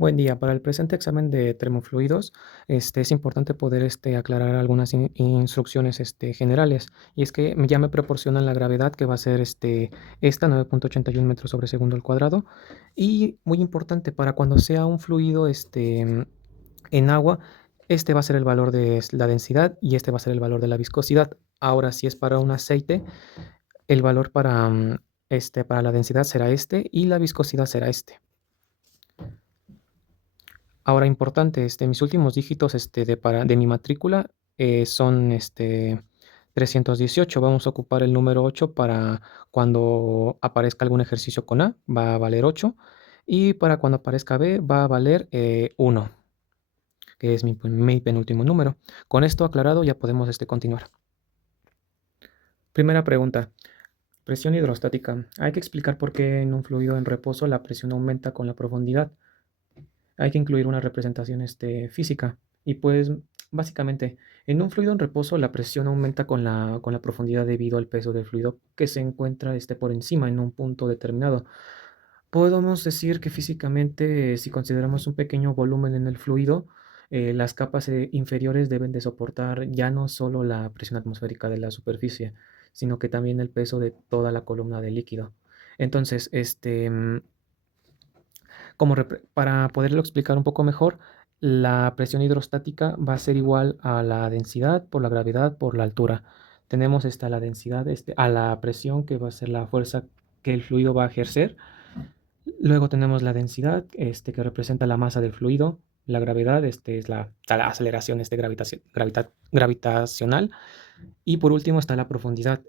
Buen día. Para el presente examen de termofluidos, es importante poder aclarar algunas instrucciones generales. Y es que ya me proporcionan la gravedad que va a ser esta 9,81 metros sobre segundo al cuadrado. Y muy importante, para cuando sea un fluido en agua, este va a ser el valor de la densidad y este va a ser el valor de la viscosidad. Ahora, si es para un aceite, el valor para la densidad será este y la viscosidad será este. Ahora importante, mis últimos dígitos de mi matrícula son 318. Vamos a ocupar el número 8 para cuando aparezca algún ejercicio con A, va a valer 8. Y para cuando aparezca B, va a valer 1, que es mi penúltimo número. Con esto aclarado, ya podemos continuar. Primera pregunta. Presión hidrostática. Hay que explicar por qué en un fluido en reposo la presión aumenta con la profundidad. Hay que incluir una representación física. Y pues básicamente en un fluido en reposo la presión aumenta con la profundidad debido al peso del fluido que se encuentra por encima en un punto determinado. Podemos decir que físicamente, si consideramos un pequeño volumen en el fluido, las capas inferiores deben de soportar ya no solo la presión atmosférica de la superficie, sino que también el peso de toda la columna de líquido. Entonces, para poderlo explicar un poco mejor, la presión hidrostática va a ser igual a la densidad por la gravedad por la altura. Tenemos la densidad a la presión, que va a ser la fuerza que el fluido va a ejercer. Luego tenemos la densidad, que representa la masa del fluido. La gravedad, es la aceleración gravitacional. Y por último está la profundidad,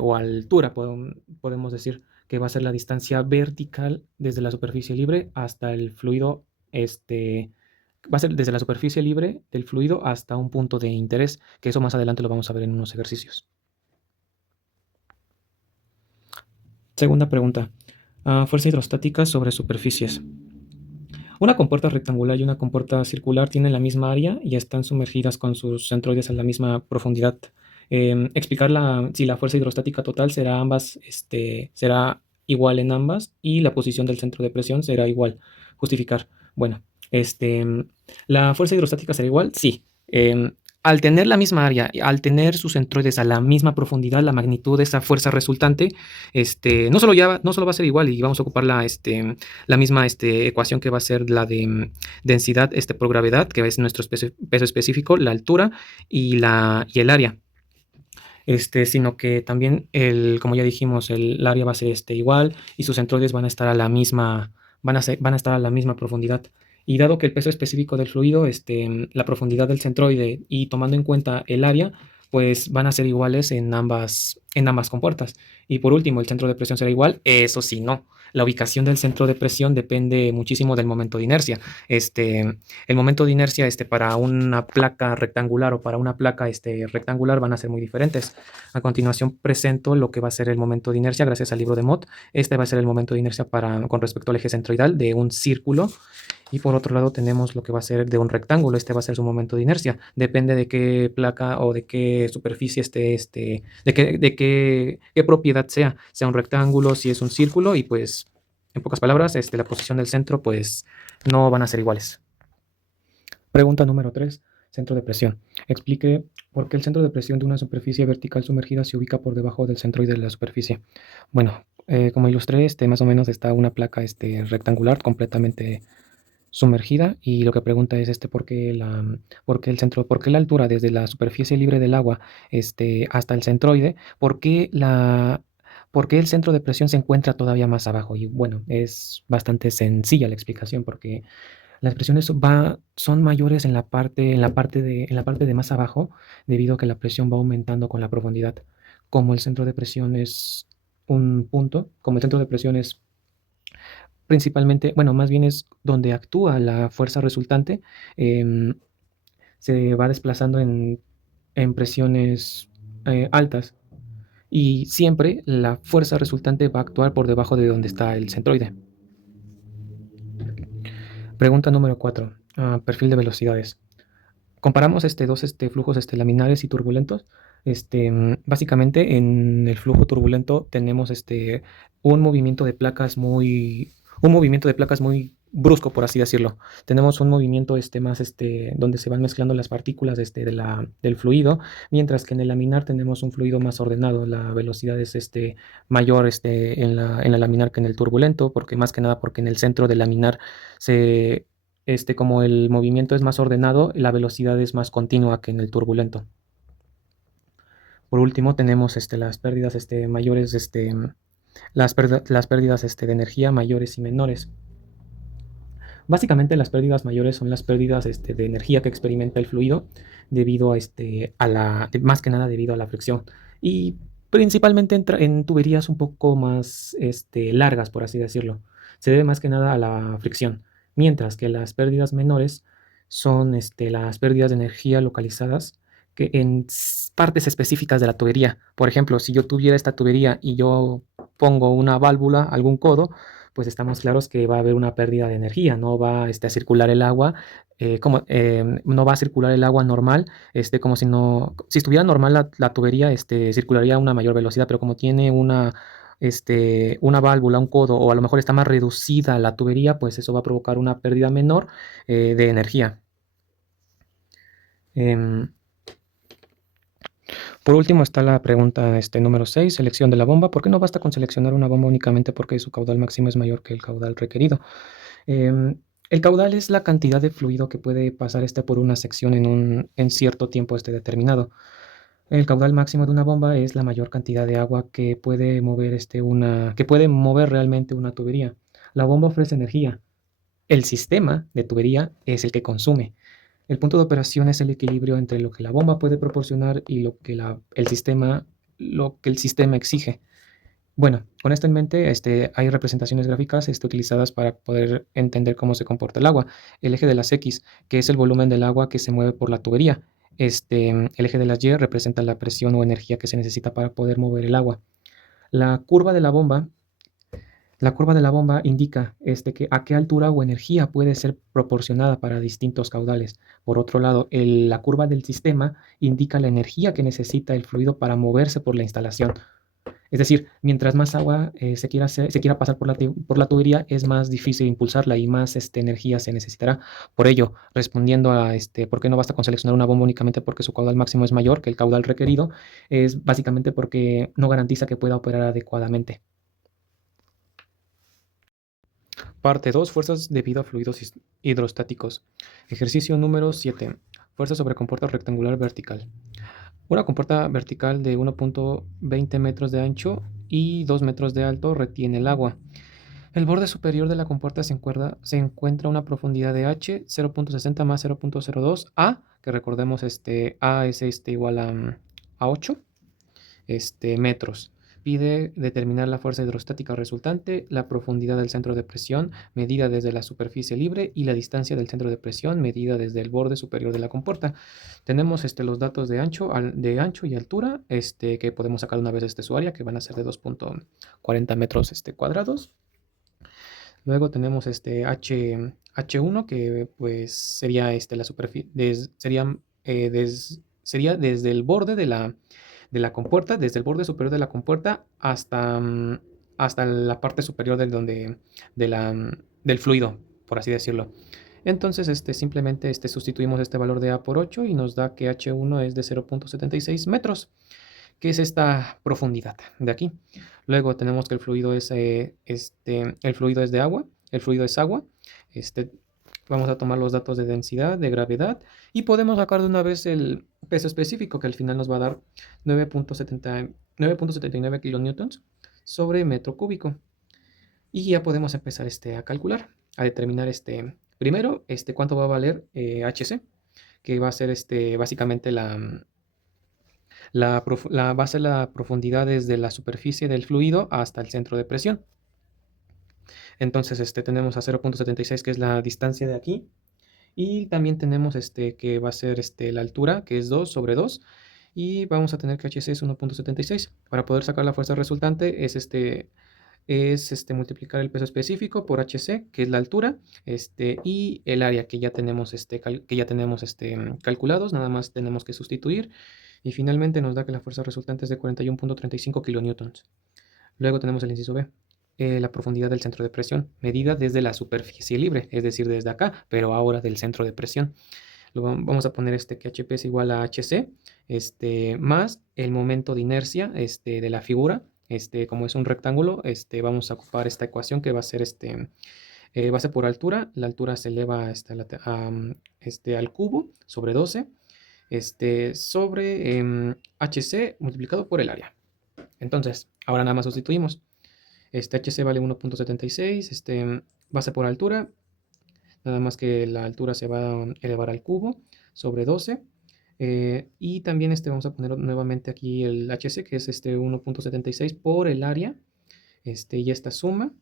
o altura, podemos decir, que va a ser la distancia vertical desde la superficie libre hasta el fluido, va a ser desde la superficie libre del fluido hasta un punto de interés, que eso más adelante lo vamos a ver en unos ejercicios. Segunda pregunta. Fuerza hidrostática sobre superficies. Una compuerta rectangular y una compuerta circular tienen la misma área y están sumergidas con sus centroides a la misma profundidad. Explicar si la fuerza hidrostática total será igual en ambas y la posición del centro de presión será igual. Justificar. Bueno, ¿la fuerza hidrostática será igual? Sí. Al tener la misma área, al tener sus centroides a la misma profundidad, la magnitud de esa fuerza resultante, no solo va a ser igual y vamos a ocupar la misma ecuación que va a ser la de densidad por gravedad, que es nuestro peso específico, la altura y el área. Sino que también, como ya dijimos, el área va a ser igual y sus centroides van a estar a la misma, van a estar a la misma profundidad. Y dado que el peso específico del fluido, la profundidad del centroide y tomando en cuenta el área, pues van a ser iguales en ambas compuertas. Y por último, el centro de presión será igual. Eso sí, no. La ubicación del centro de presión depende muchísimo del momento de inercia. El momento de inercia para una placa rectangular o para una placa rectangular van a ser muy diferentes. A continuación presento lo que va a ser el momento de inercia gracias al libro de Mott. Este va a ser el momento de inercia con respecto al eje centroidal de un círculo. Y por otro lado tenemos lo que va a ser de un rectángulo. Este va a ser su momento de inercia. Depende de qué placa o de qué superficie qué propiedad sea un rectángulo, si es un círculo, y pues, en pocas palabras, la posición del centro, pues, no van a ser iguales. Pregunta número 3. Centro de presión. Explique por qué el centro de presión de una superficie vertical sumergida se ubica por debajo del centroide de la superficie. Bueno, como ilustré, más o menos está una placa rectangular completamente sumergida, y lo que pregunta es por qué la altura desde la superficie libre del agua hasta el centroide, por qué el centro de presión se encuentra todavía más abajo. Y bueno, es bastante sencilla la explicación, porque las presiones son mayores en la parte de más abajo, debido a que la presión va aumentando con la profundidad. Como el centro de presión es como el centro de presión es principalmente, bueno, más bien es donde actúa la fuerza resultante, se va desplazando en presiones altas, y siempre la fuerza resultante va a actuar por debajo de donde está el centroide. Pregunta número 4. Perfil de velocidades. Comparamos dos flujos laminares y turbulentos. Básicamente, en el flujo turbulento tenemos un movimiento de placas muy brusco, por así decirlo. Tenemos un movimiento más donde se van mezclando las partículas del fluido, mientras que en el laminar tenemos un fluido más ordenado. La velocidad es mayor en la laminar que en el turbulento, porque más que nada porque en el centro del laminar se, como el movimiento es más ordenado, la velocidad es más continua que en el turbulento. Por último, tenemos las pérdidas mayores, las pérdidas de energía mayores y menores. Básicamente las pérdidas mayores son las pérdidas de energía que experimenta el fluido debido más que nada debido a la fricción. Y principalmente en tuberías un poco más largas, por así decirlo. Se debe más que nada a la fricción. Mientras que las pérdidas menores son las pérdidas de energía localizadas que en partes específicas de la tubería. Por ejemplo, si yo tuviera esta tubería y yo pongo una válvula, algún codo, pues estamos claros que va a haber una pérdida de energía, no va a circular el agua no va a circular el agua normal, como si no, si estuviera normal la tubería, circularía a una mayor velocidad, pero como tiene una válvula, un codo, o a lo mejor está más reducida la tubería, pues eso va a provocar una pérdida menor de energía. Em, por último está la pregunta número 6, selección de la bomba. ¿Por qué no basta con seleccionar una bomba únicamente porque su caudal máximo es mayor que el caudal requerido? Em, el caudal es la cantidad de fluido que puede pasar por una sección en cierto tiempo determinado. El caudal máximo de una bomba es la mayor cantidad de agua que puede mover, que puede mover realmente una tubería. La bomba ofrece energía. El sistema de tubería es el que consume. El punto de operación es el equilibrio entre lo que la bomba puede proporcionar y lo que el sistema exige. Bueno, con esto en mente, hay representaciones gráficas utilizadas para poder entender cómo se comporta el agua. El eje de las X, que es el volumen del agua que se mueve por la tubería. El eje de las Y representa la presión o energía que se necesita para poder mover el agua. La curva de la bomba, la curva de la bomba indica que a qué altura o energía puede ser proporcionada para distintos caudales. Por otro lado, la curva del sistema indica la energía que necesita el fluido para moverse por la instalación. Es decir, mientras más agua se quiera pasar por la tubería, es más difícil impulsarla y más energía se necesitará. Por ello, respondiendo a por qué no basta con seleccionar una bomba únicamente porque su caudal máximo es mayor que el caudal requerido, es básicamente porque no garantiza que pueda operar adecuadamente. Parte 2. Fuerzas debido a fluidos hidrostáticos. Ejercicio número 7. Fuerza sobre compuerta rectangular vertical. Una compuerta vertical de 1.20 metros de ancho y 2 metros de alto retiene el agua. El borde superior de la compuerta se encuentra a una profundidad de h 0.60 más 0.02 a, que recordemos a es igual a 8 metros. Pide determinar la fuerza hidrostática resultante, la profundidad del centro de presión medida desde la superficie libre y la distancia del centro de presión medida desde el borde superior de la compuerta. Tenemos los datos de ancho y altura que podemos sacar una vez su área, que van a ser de 2.40 metros cuadrados. Luego tenemos H1, que pues sería la superficie, sería desde el borde de la compuerta, desde el borde superior de la compuerta hasta la parte superior del fluido, por así decirlo. Entonces, simplemente sustituimos este valor de A por 8 y nos da que H1 es de 0.76 metros, que es esta profundidad de aquí. Luego tenemos que el fluido es de agua, el fluido es agua. Vamos a tomar los datos de densidad, de gravedad, y podemos sacar de una vez el peso específico, que al final nos va a dar 9.79 kilonewtons sobre metro cúbico. Y ya podemos empezar a calcular, a determinar primero cuánto va a valer HC, que va a ser básicamente va a ser la profundidad desde la superficie del fluido hasta el centro de presión. Entonces tenemos a 0.76, que es la distancia de aquí, y también tenemos que va a ser la altura, que es 2 sobre 2, y vamos a tener que HC es 1.76. Para poder sacar la fuerza resultante es multiplicar el peso específico por HC, que es la altura, y el área que ya tenemos, calculados. Nada más tenemos que sustituir, y finalmente nos da que la fuerza resultante es de 41.35 kilonewtons. Luego tenemos el inciso B. la profundidad del centro de presión, medida desde la superficie libre, es decir, desde acá, pero ahora del centro de presión. Vamos a poner que HP es igual a HC, más el momento de inercia de la figura. Como es un rectángulo, vamos a ocupar esta ecuación que va a ser base por altura. La altura se eleva al cubo sobre 12 sobre HC multiplicado por el área. Entonces, ahora nada más sustituimos. HC vale 1.76, base por altura, nada más que la altura se va a elevar al cubo sobre 12. Y también vamos a poner nuevamente aquí el HC, que es 1.76 por el área. Y esta suma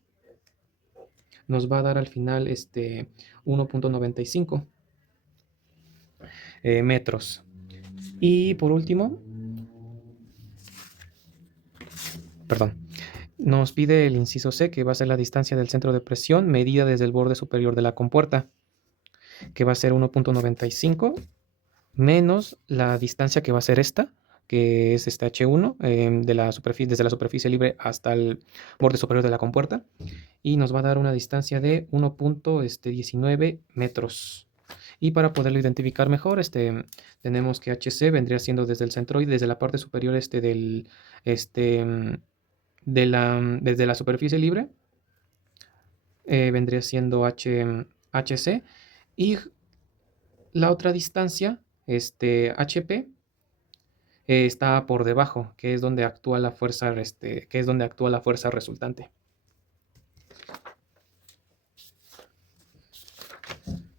nos va a dar al final 1.95 metros. Y por último, perdón, nos pide el inciso C, que va a ser la distancia del centro de presión medida desde el borde superior de la compuerta, que va a ser 1.95 menos la distancia que va a ser esta, que es este H1 de la superficie, desde la superficie libre hasta el borde superior de la compuerta, y nos va a dar una distancia de 1.19 metros. Y para poderlo identificar mejor, tenemos que HC vendría siendo desde el centroide, desde la parte superior del, desde la superficie libre, vendría siendo HC, y la otra distancia, HP, está por debajo, que es donde actúa la fuerza, que es donde actúa la fuerza resultante.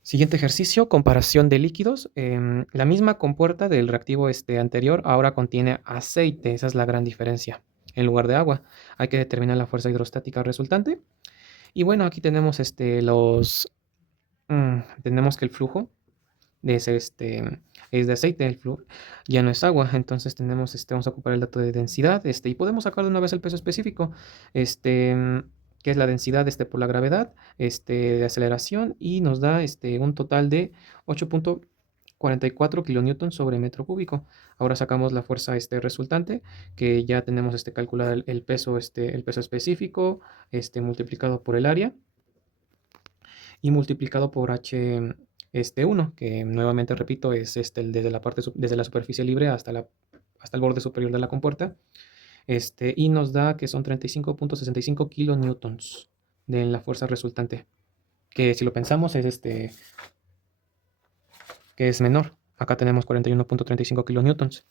Siguiente ejercicio, comparación de líquidos. La misma compuerta del reactivo anterior ahora contiene aceite, esa es la gran diferencia, en lugar de agua. Hay que determinar la fuerza hidrostática resultante. Y bueno, aquí tenemos tenemos que el flujo es de aceite, el flujo ya no es agua, entonces vamos a ocupar el dato de densidad, y podemos sacar de una vez el peso específico, que es la densidad por la gravedad, de aceleración, y nos da un total de 8.44 kilonewtons sobre metro cúbico. Ahora sacamos la fuerza resultante, que ya tenemos calculado el peso, el peso específico, multiplicado por el área y multiplicado por H 1, que nuevamente repito es desde desde la superficie libre hasta el borde superior de la compuerta, y nos da que son 35.65 kilonewtons de la fuerza resultante, que si lo pensamos es que es menor. Acá tenemos 41.35 kilonewtons.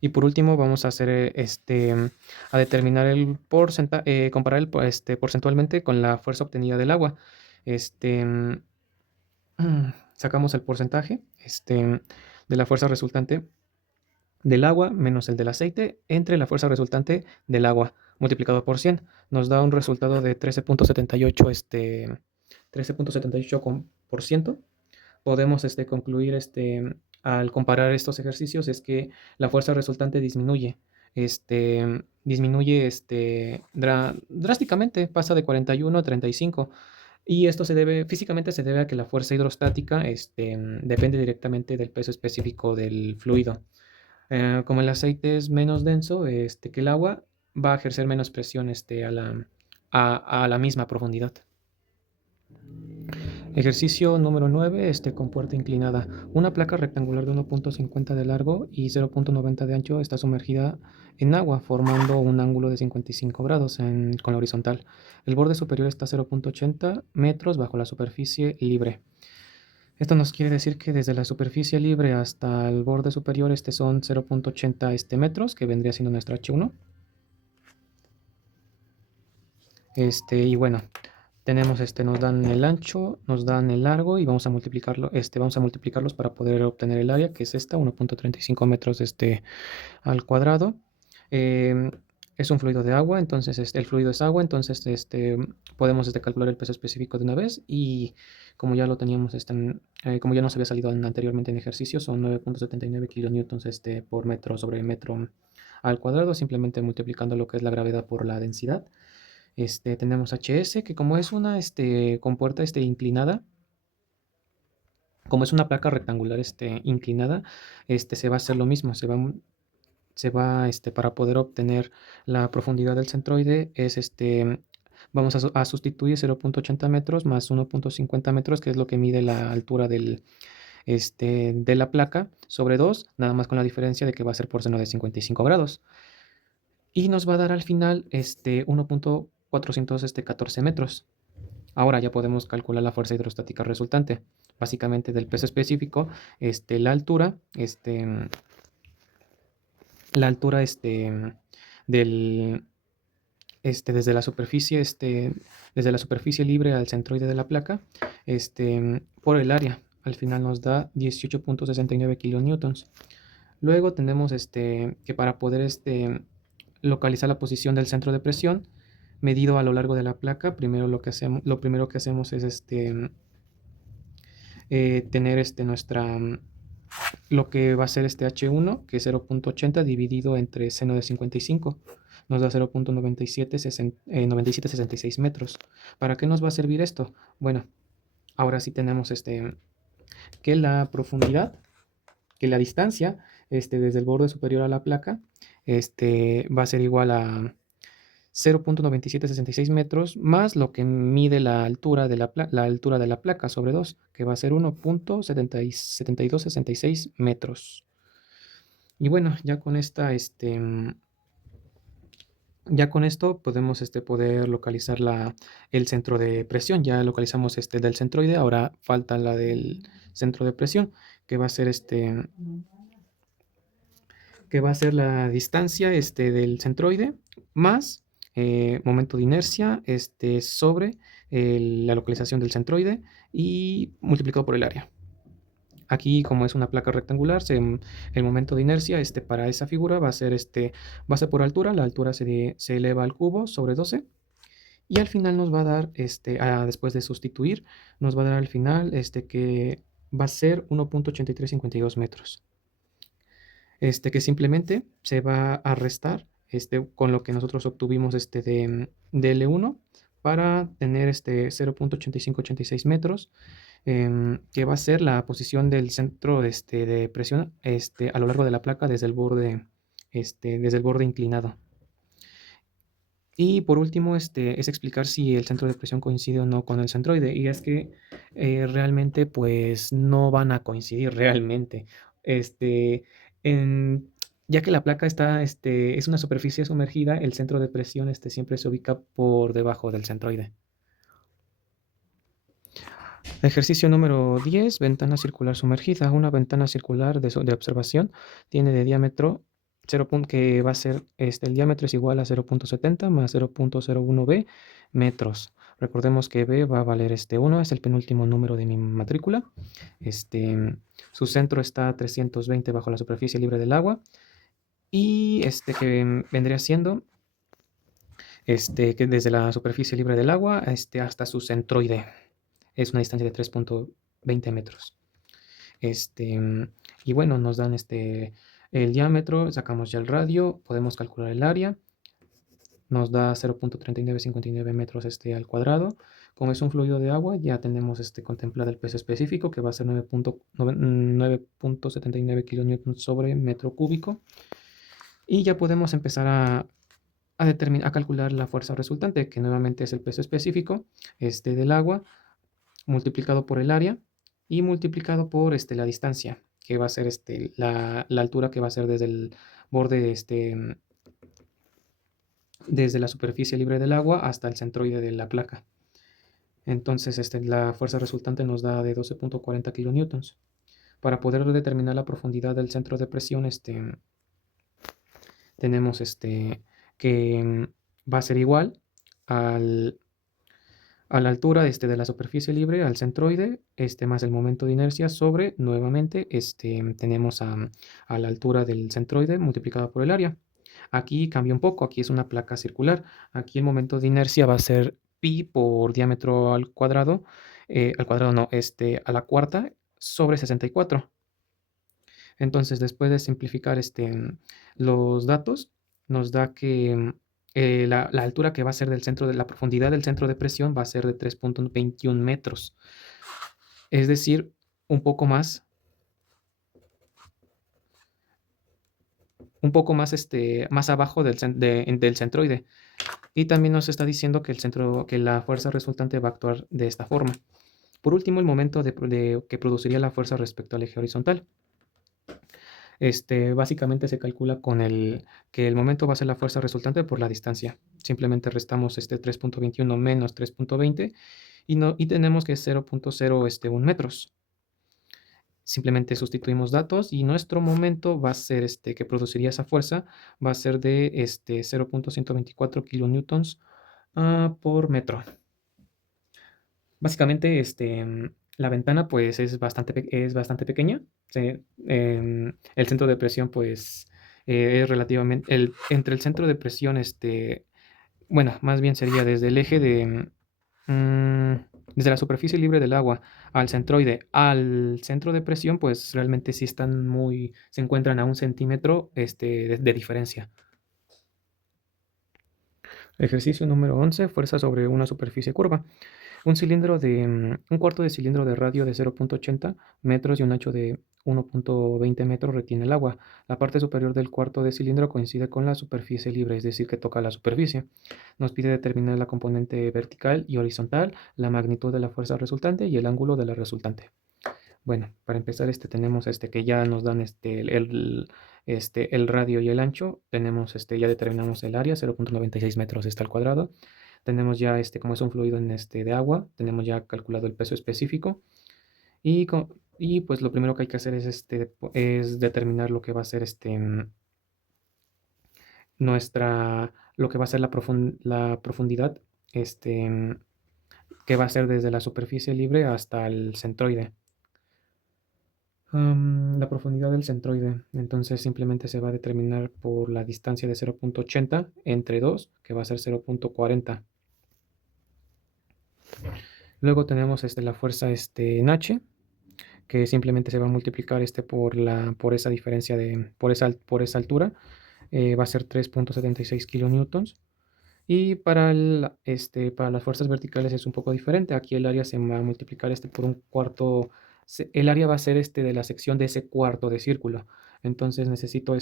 Y por último vamos a hacer a determinar el porcentaje, comparar porcentualmente con la fuerza obtenida del agua. Sacamos el porcentaje de la fuerza resultante del agua menos el del aceite entre la fuerza resultante del agua multiplicado por 100. Nos da un resultado de 13.78, 13.78%. Podemos concluir al comparar estos ejercicios es que la fuerza resultante disminuye. Disminuye drásticamente, pasa de 41 a 35. Y esto físicamente se debe a que la fuerza hidrostática depende directamente del peso específico del fluido. Como el aceite es menos denso que el agua, va a ejercer menos presión a la misma profundidad. Ejercicio número 9, con puerta inclinada. Una placa rectangular de 1.50 de largo y 0.90 de ancho está sumergida en agua, formando un ángulo de 55 grados con la horizontal. El borde superior está a 0.80 metros bajo la superficie libre. Esto nos quiere decir que desde la superficie libre hasta el borde superior son 0.80 metros, que vendría siendo nuestro H1. Y bueno, tenemos nos dan el ancho, nos dan el largo y vamos a multiplicarlo, vamos a multiplicarlos para poder obtener el área, que es 1.35 metros al cuadrado. Es un fluido de agua, entonces el fluido es agua, entonces podemos calcular el peso específico de una vez, y como ya lo teníamos, como ya nos había salido anteriormente en ejercicio, son 9.79 kilonewtons por metro sobre metro al cuadrado, simplemente multiplicando lo que es la gravedad por la densidad. Tenemos HS, que como es una compuerta inclinada, como es una placa rectangular inclinada, se va a hacer lo mismo, para poder obtener la profundidad del centroide, vamos a sustituir 0.80 metros más 1.50 metros, que es lo que mide la altura de la placa, sobre 2, nada más con la diferencia de que va a ser por seno de 55 grados. Y nos va a dar al final 1.414 metros. Ahora ya podemos calcular la fuerza hidrostática resultante. Básicamente del peso específico, la altura, la altura del, desde la superficie libre al centroide de la placa, por el área. Al final nos da 18.69 kilonewtons. Luego tenemos que para poder localizar la posición del centro de presión medido a lo largo de la placa, lo primero que hacemos es tener lo que va a ser este H1, que es 0.80 dividido entre seno de 55. Nos da 0.9766 metros. ¿Para qué nos va a servir esto? Bueno, ahora sí tenemos que la profundidad, que la distancia desde el borde superior a la placa va a ser igual a 0.9766 metros más lo que mide la altura de la altura de la placa sobre 2, que va a ser 1.7266 metros. Y bueno, ya con esto podemos poder localizar el centro de presión. Ya localizamos del centroide, ahora falta la del centro de presión, que va a ser la distancia del centroide más momento de inercia sobre la localización del centroide y multiplicado por el área. Aquí, como es una placa rectangular, el momento de inercia para esa figura va a ser, por altura. La altura se eleva al cubo sobre 12. Y al final nos va a dar, después de sustituir, nos va a dar al final que va a ser 1.8352 metros. Que simplemente se va a restar con lo que nosotros obtuvimos de L1 para tener 0.8586 metros, que va a ser la posición del centro de presión a lo largo de la placa desde el borde inclinado. Y por último, es explicar si el centro de presión coincide o no con el centroide. Y es que realmente, pues, no van a coincidir realmente. Este, ya que la placa es una superficie sumergida, el centro de presión siempre se ubica por debajo del centroide. Ejercicio número 10, ventana circular sumergida. Una ventana circular de observación tiene de diámetro 0, que va a ser, el diámetro es igual a 0.70 más 0.01 b metros. Recordemos que b va a valer 1, es el penúltimo número de mi matrícula. Su centro está a 320 bajo la superficie libre del agua. Y que vendría siendo que desde la superficie libre del agua hasta su centroide. Es una distancia de 3.20 metros. Y bueno, nos dan el diámetro, sacamos ya el radio, podemos calcular el área. Nos da 0.3959 metros al cuadrado. Como es un fluido de agua, ya tenemos contemplado el peso específico, que va a ser 9.79 kilonewtons sobre metro cúbico. Y ya podemos empezar a calcular la fuerza resultante, que nuevamente es el peso específico del agua multiplicado por el área y multiplicado por la distancia, que va a ser la altura que va a ser desde el borde, desde la superficie libre del agua hasta el centroide de la placa. Entonces, la fuerza resultante nos da de 12.40 kilonewtons. Para poder determinar la profundidad del centro de presión, tenemos que va a ser igual a la altura de la superficie libre al centroide, más el momento de inercia sobre, nuevamente, tenemos a la altura del centroide multiplicada por el área. Aquí cambia un poco, aquí es una placa circular. Aquí el momento de inercia va a ser pi por diámetro al cuadrado no, a la cuarta sobre 64. Entonces, después de simplificar los datos, nos da que la altura que va a ser del centro de la profundidad del centro de presión va a ser de 3.21 metros. Es decir, un poco más un poco más, más abajo del centroide. Y también nos está diciendo que, que la fuerza resultante va a actuar de esta forma. Por último, el momento que produciría la fuerza respecto al eje horizontal. Básicamente se calcula que el momento va a ser la fuerza resultante por la distancia. Simplemente restamos 3.21 menos 3.20 y tenemos que es 0.01 metros. Simplemente sustituimos datos y nuestro momento va a ser que produciría esa fuerza, va a ser de 0.124 kilonewtons por metro. Básicamente, la ventana pues es bastante pequeña. El centro de presión pues es relativamente, entre el centro de presión, bueno, más bien sería desde el eje desde la superficie libre del agua al centroide al centro de presión, pues realmente sí se encuentran a 1 centímetro de diferencia. Ejercicio número 11, fuerza sobre una superficie curva. Un cuarto de cilindro de radio de 0.80 metros y un ancho de 1.20 metros retiene el agua. La parte superior del cuarto de cilindro coincide con la superficie libre, es decir, que toca la superficie. Nos pide determinar la componente vertical y horizontal, la magnitud de la fuerza resultante y el ángulo de la resultante. Bueno, para empezar, tenemos que ya nos dan el radio y el ancho. Tenemos ya determinamos el área, 0.96 metros está al cuadrado. Tenemos ya como es un fluido de agua, tenemos ya calculado el peso específico. Y pues lo primero que hay que hacer es determinar lo que va a ser lo que va a ser la profundidad que va a ser desde la superficie libre hasta el centroide. La profundidad del centroide, entonces simplemente se va a determinar por la distancia de 0.80 entre 2, que va a ser 0.40. Luego tenemos la fuerza en H, que simplemente se va a multiplicar por esa diferencia por esa altura, va a ser 3.76 kilonewtons. Y para las fuerzas verticales es un poco diferente. Aquí el área se va a multiplicar por un cuarto. El área va a ser de la sección de ese cuarto de círculo. Entonces necesito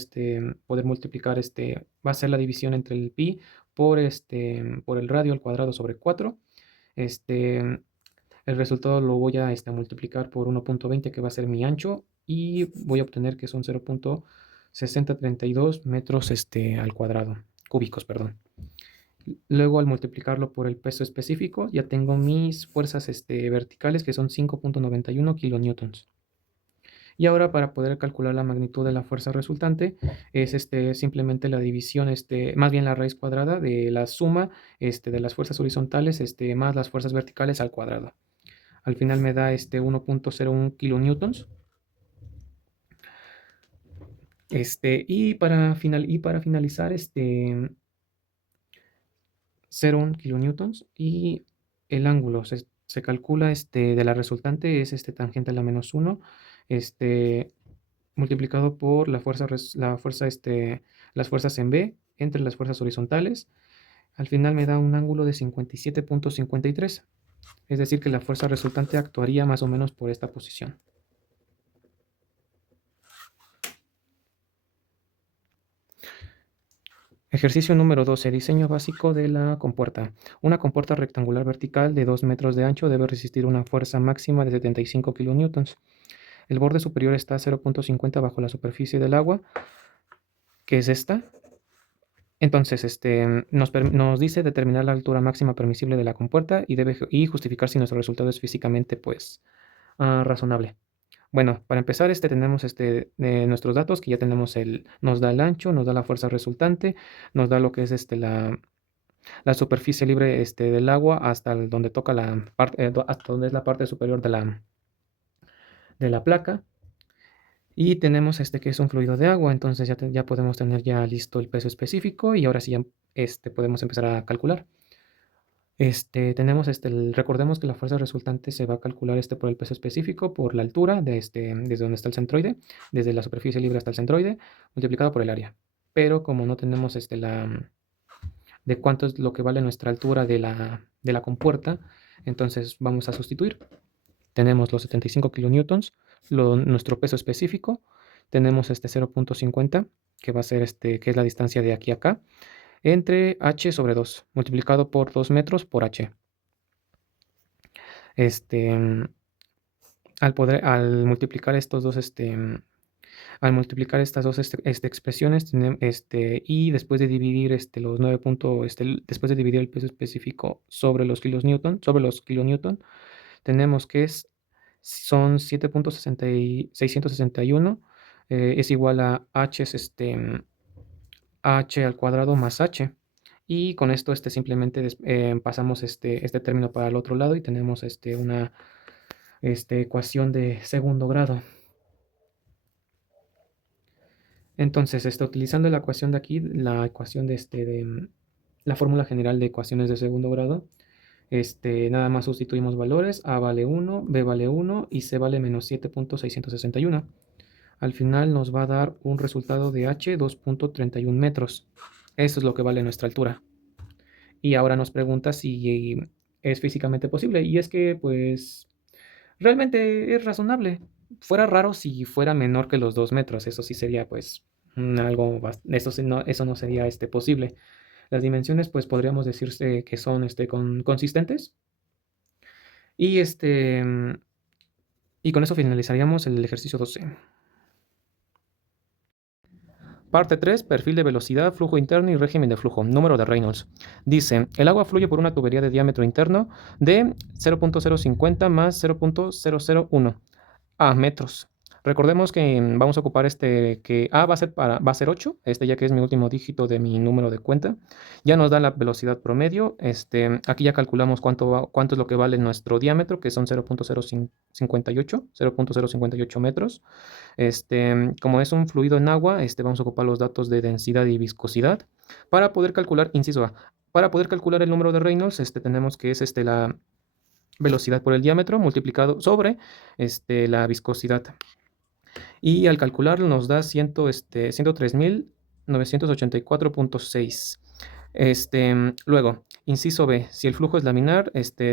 poder multiplicar, va a ser la división entre el pi por el radio al cuadrado sobre 4. El resultado lo voy a multiplicar por 1.20, que va a ser mi ancho, y voy a obtener que son 0.6032 metros al cuadrado, cúbicos, perdón. Luego, al multiplicarlo por el peso específico, ya tengo mis fuerzas verticales, que son 5.91 kilonewtons. Y ahora, para poder calcular la magnitud de la fuerza resultante, es simplemente la división, más bien la raíz cuadrada de la suma de las fuerzas horizontales más las fuerzas verticales al cuadrado. Al final me da 1.01 kilonewtons. Y para finalizar, 0,1 kilonewtons, y el ángulo se calcula de la resultante es tangente a la menos 1, multiplicado por la fuerza, las fuerzas en B entre las fuerzas horizontales. Al final me da un ángulo de 57.53, es decir, que la fuerza resultante actuaría más o menos por esta posición. Ejercicio número 12. Diseño básico de la compuerta. Una compuerta rectangular vertical de 2 metros de ancho debe resistir una fuerza máxima de 75 kilonewtons. El borde superior está a 0.50 bajo la superficie del agua, que es esta. Entonces, nos dice determinar la altura máxima permisible de la compuerta y justificar si nuestro resultado es físicamente, pues, razonable. Bueno, para empezar, tenemos nuestros datos, que ya tenemos nos da el ancho, nos da la fuerza resultante, nos da lo que es la superficie libre del agua hasta donde toca hasta donde es la parte superior de la placa. Y tenemos que es un fluido de agua, entonces ya podemos tener ya listo el peso específico, y ahora sí ya podemos empezar a calcular. Recordemos que la fuerza resultante se va a calcular por el peso específico, por la altura desde donde está el centroide, desde la superficie libre hasta el centroide, multiplicado por el área. Pero como no tenemos de cuánto es lo que vale nuestra altura de la compuerta, entonces vamos a sustituir. Tenemos los 75 kilonewtons, nuestro peso específico, tenemos 0.50 que va a ser que es la distancia de aquí a acá, entre h sobre 2, multiplicado por 2 metros por h. Este, al multiplicar estos dos, al multiplicar estas dos expresiones, y después de dividir los 9 puntos, después de dividir el peso específico sobre los kilonewton, tenemos que son 7.661, es igual a h al cuadrado más h. Y con esto simplemente pasamos este término para el otro lado y tenemos una ecuación de segundo grado. Entonces, utilizando la ecuación de aquí, la ecuación la fórmula general de ecuaciones de segundo grado, nada más sustituimos valores. A vale 1, B vale 1 y C vale menos 7.661. Al final nos va a dar un resultado de h 2.31 metros. Eso es lo que vale nuestra altura. Y ahora nos pregunta si es físicamente posible. Y es que, pues, realmente es razonable. Fuera raro si fuera menor que los 2 metros. Eso sí sería, pues, algo, eso no sería posible. Las dimensiones, pues, podríamos decirse que son consistentes. Y y con eso finalizaríamos el ejercicio 12. Parte 3, perfil de velocidad, flujo interno y régimen de flujo, número de Reynolds. Dice, el agua fluye por una tubería de diámetro interno de 0.050 más 0.001 a metros. Recordemos que vamos a ocupar que A va a ser 8, ya que es mi último dígito de mi número de cuenta. Ya nos da la velocidad promedio. Aquí ya calculamos cuánto es lo que vale nuestro diámetro, que son 0.058 metros. Como es un fluido en agua, vamos a ocupar los datos de densidad y viscosidad para poder calcular, inciso A, para poder calcular el número de Reynolds, tenemos que es la velocidad por el diámetro multiplicado sobre la viscosidad. Y al calcularlo nos da 103.984.6. Luego, inciso B, si el flujo es laminar,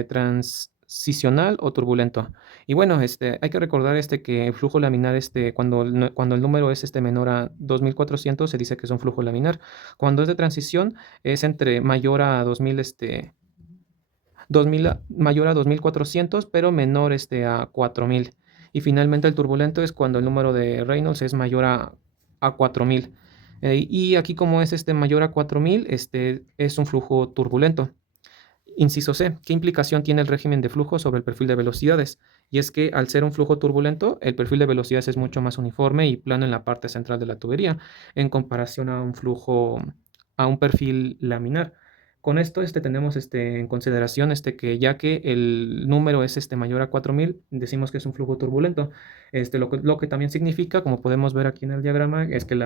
transicional o turbulento. Y bueno, hay que recordar que el flujo laminar, cuando el número es menor a 2400, se dice que es un flujo laminar. Cuando es de transición, es entre mayor a 2400, pero menor a 4000. Y finalmente el turbulento es cuando el número de Reynolds es mayor a 4000. Y aquí, como es mayor a 4000, es un flujo turbulento. Inciso C, ¿qué implicación tiene el régimen de flujo sobre el perfil de velocidades? Y es que al ser un flujo turbulento, el perfil de velocidades es mucho más uniforme y plano en la parte central de la tubería, en comparación a un perfil laminar. Con esto tenemos en consideración que ya que el número es mayor a 4000, decimos que es un flujo turbulento. Lo que también significa, como podemos ver aquí en el diagrama, es que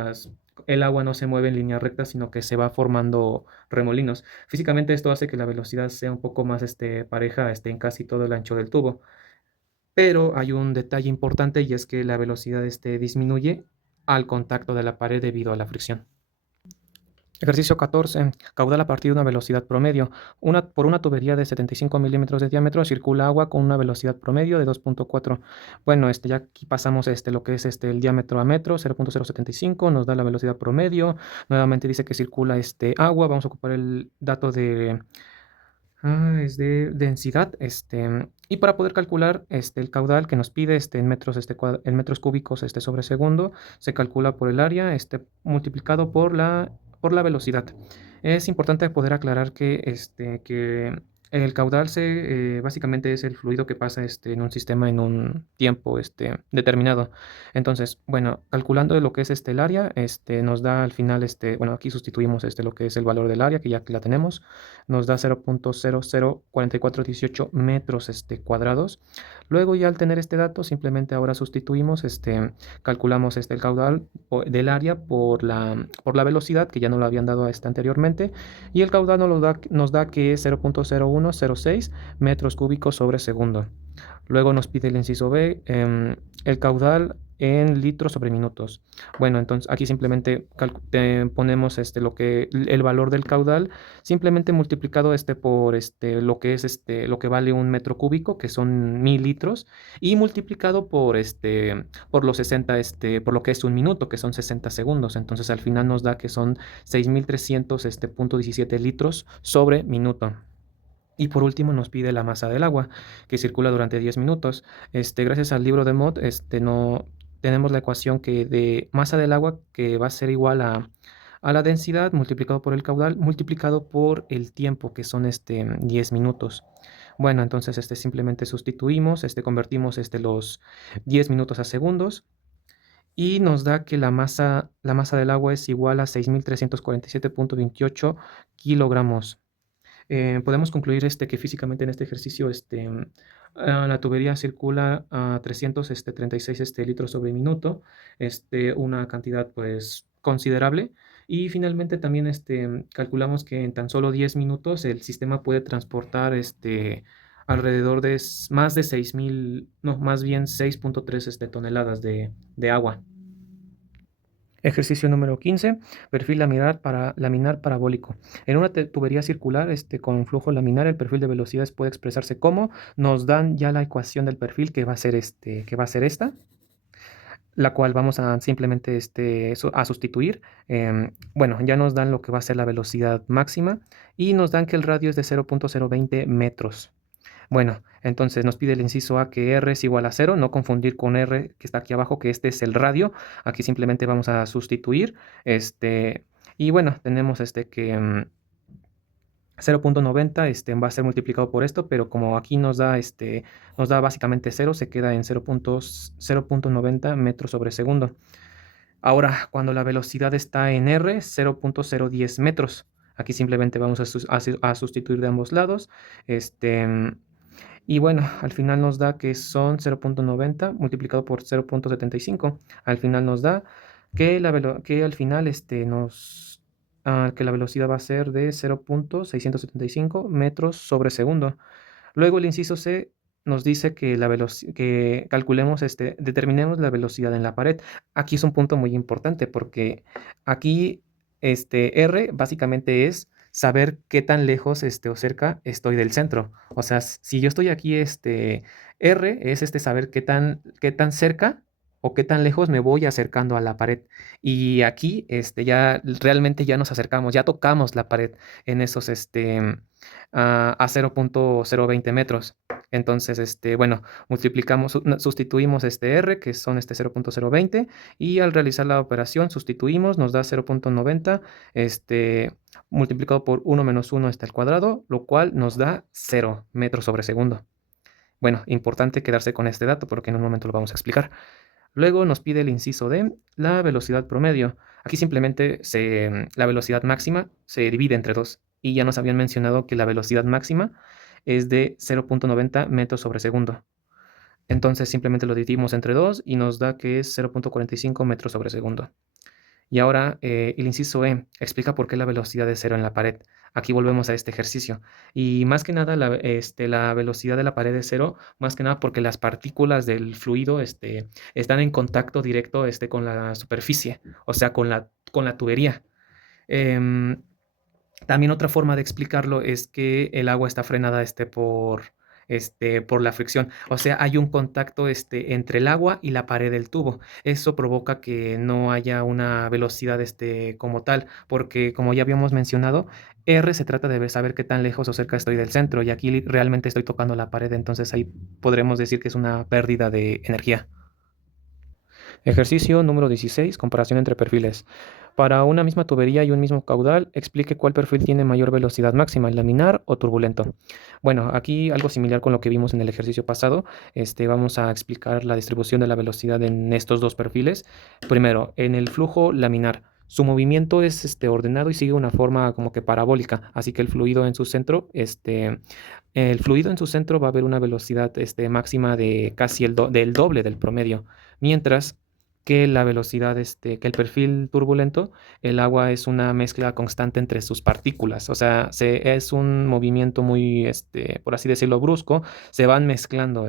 el agua no se mueve en línea recta, sino que se va formando remolinos. Físicamente esto hace que la velocidad sea un poco más pareja en casi todo el ancho del tubo. Pero hay un detalle importante, y es que la velocidad disminuye al contacto de la pared debido a la fricción. Ejercicio 14. Caudal a partir de una velocidad promedio. Por una tubería de 75 milímetros de diámetro circula agua con una velocidad promedio de 2.4. Bueno, ya aquí pasamos lo que es el diámetro a metro, 0.075, nos da la velocidad promedio. Nuevamente dice que circula agua. Vamos a ocupar el dato es de densidad. Y para poder calcular el caudal que nos pide en metros cúbicos sobre segundo, se calcula por el área multiplicado por la velocidad. Es importante poder aclarar que el caudal básicamente es el fluido que pasa en un sistema en un tiempo determinado. Entonces, bueno, calculando lo que es el área, nos da al final, bueno, aquí sustituimos lo que es el valor del área, que ya la tenemos, nos da 0.004418 metros cuadrados. Luego, ya al tener este dato, simplemente ahora sustituimos, calculamos el caudal del área por la velocidad, que ya no lo habían dado anteriormente, y el caudal nos da que es 0.0106 metros cúbicos sobre segundo. Luego nos pide el inciso B, el caudal en litros sobre minutos. Bueno, entonces aquí simplemente ponemos el valor del caudal, simplemente multiplicado por lo que es lo que vale un metro cúbico, que son 1000 litros, y multiplicado por los 60, por lo que es un minuto, que son 60 segundos. Entonces al final nos da que son 6300, 17 litros sobre minuto. Y por último nos pide la masa del agua, que circula durante 10 minutos. Gracias al libro de Mott, no tenemos la ecuación que de masa del agua, que va a ser igual a la densidad multiplicado por el caudal multiplicado por el tiempo, que son 10 minutos. Bueno, entonces simplemente sustituimos, convertimos los 10 minutos a segundos y nos da que la masa del agua es igual a 6347,28 kilogramos. Podemos concluir que físicamente en este ejercicio la tubería circula a 336 litros sobre minuto, una cantidad pues considerable. Y finalmente también calculamos que en tan solo 10 minutos el sistema puede transportar alrededor de más de 6,000, no, más bien 6,3 toneladas de agua. Ejercicio número 15, perfil laminar parabólico. En una tubería circular con flujo laminar, el perfil de velocidades puede expresarse como, nos dan ya la ecuación del perfil que va a ser esta, la cual vamos a simplemente a sustituir. Bueno, ya nos dan lo que va a ser la velocidad máxima y nos dan que el radio es de 0,020 metros. Bueno, entonces nos pide el inciso A que R es igual a 0, no confundir con R que está aquí abajo, que este es el radio. Aquí simplemente vamos a sustituir. Y bueno, tenemos que 0,90 va a ser multiplicado por esto, pero como aquí nos da básicamente 0, se queda en 0,90 metros sobre segundo. Ahora, cuando la velocidad está en R, 0,010 metros. Aquí simplemente vamos a sustituir de ambos lados. Y bueno, al final nos da que son 0,90 multiplicado por 0,75. Al final nos da que al final que la velocidad va a ser de 0,675 metros sobre segundo. Luego el inciso C nos dice que que calculemos, determinemos la velocidad en la pared. Aquí es un punto muy importante porque aquí R básicamente es saber qué tan lejos o cerca estoy del centro. O sea, si yo estoy aquí, R es saber qué tan cerca o qué tan lejos me voy acercando a la pared. Y aquí ya realmente ya nos acercamos, ya tocamos la pared en esos a 0,020 metros. Entonces, bueno, sustituimos R, que son 0,020, y al realizar la operación sustituimos, nos da 0,90, multiplicado por 1 menos 1 al cuadrado, lo cual nos da 0 metros sobre segundo. Bueno, importante quedarse con este dato porque en un momento lo vamos a explicar. Luego nos pide el inciso D, la velocidad promedio. Aquí simplemente la velocidad máxima se divide entre 2 y ya nos habían mencionado que la velocidad máxima es de 0,90 metros sobre segundo. Entonces simplemente lo dividimos entre 2 y nos da que es 0,45 metros sobre segundo. Y ahora el inciso E explica por qué la velocidad es 0 en la pared. Aquí volvemos a este ejercicio. Y más que nada la velocidad de la pared es 0, más que nada porque las partículas del fluido están en contacto directo con la superficie, o sea, con la tubería. También otra forma de explicarlo es que el agua está frenada por la fricción. O sea, hay un contacto entre el agua y la pared del tubo. Eso provoca que no haya una velocidad como tal, porque como ya habíamos mencionado, R se trata de saber qué tan lejos o cerca estoy del centro, y aquí realmente estoy tocando la pared, entonces ahí podremos decir que es una pérdida de energía. Ejercicio número 16, comparación entre perfiles. Para una misma tubería y un mismo caudal, explique cuál perfil tiene mayor velocidad máxima, laminar o turbulento. Bueno, aquí algo similar con lo que vimos en el ejercicio pasado. Vamos a explicar la distribución de la velocidad en estos dos perfiles. Primero, en el flujo laminar. Su movimiento es ordenado y sigue una forma como que parabólica, así que el fluido en su centro va a haber una velocidad máxima de casi del doble del promedio, mientras que la velocidad, que el perfil turbulento, el agua es una mezcla constante entre sus partículas. O sea, es un movimiento muy, por así decirlo, brusco. Se van mezclando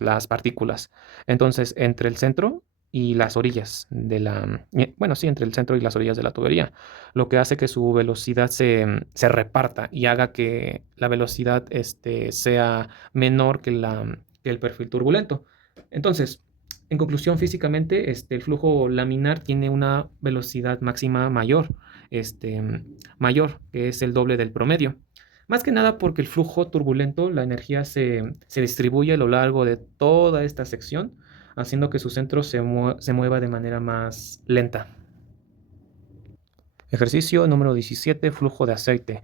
las partículas. Entonces, entre el centro y las orillas de bueno, sí, entre el centro y las orillas de la tubería, lo que hace que su velocidad se reparta y haga que la velocidad sea menor que el perfil turbulento. Entonces, en conclusión, físicamente, el flujo laminar tiene una velocidad máxima mayor, mayor, que es el doble del promedio. Más que nada porque el flujo turbulento, la energía se distribuye a lo largo de toda esta sección, haciendo que su centro se mueva de manera más lenta. Ejercicio número 17, flujo de aceite.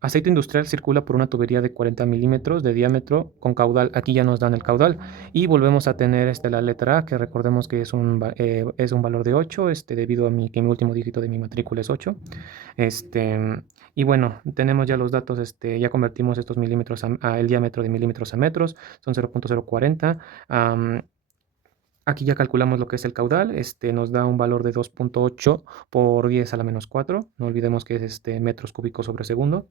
Aceite industrial circula por una tubería de 40 milímetros de diámetro con caudal. Aquí ya nos dan el caudal. Y volvemos a tener la letra A, que recordemos que es un valor de 8, debido a que mi último dígito de mi matrícula es 8. Y bueno, tenemos ya los datos, ya convertimos estos milímetros el diámetro de milímetros a metros, son 0.040. Aquí ya calculamos lo que es el caudal, nos da un valor de 2.8 por 10 a la menos 4. No olvidemos que es metros cúbicos sobre segundo.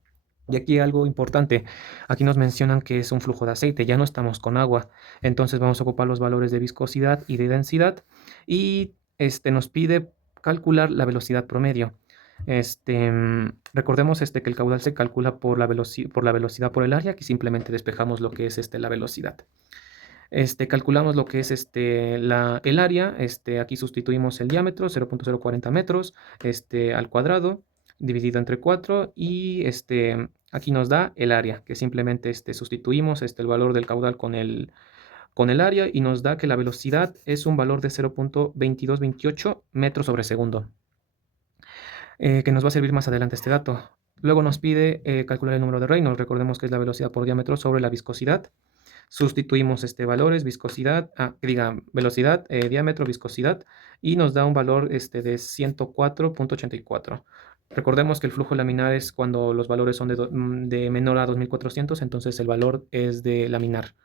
Y aquí algo importante, aquí nos mencionan que es un flujo de aceite, ya no estamos con agua, entonces vamos a ocupar los valores de viscosidad y de densidad y nos pide calcular la velocidad promedio. Recordemos que el caudal se calcula por la velocidad por el área, que simplemente despejamos lo que es la velocidad. Calculamos lo que es el área, aquí sustituimos el diámetro, 0.040 metros, al cuadrado, dividido entre 4, y aquí nos da el área, que simplemente sustituimos el valor del caudal con el área, y nos da que la velocidad es un valor de 0.2228 metros sobre segundo, que nos va a servir más adelante este dato. Luego nos pide calcular el número de Reynolds, recordemos que es la velocidad por diámetro sobre la viscosidad. Sustituimos valores, viscosidad, velocidad, diámetro, viscosidad, y nos da un valor de 104.84. Recordemos que el flujo laminar es cuando los valores son de menor a 2400, entonces el valor es de laminar.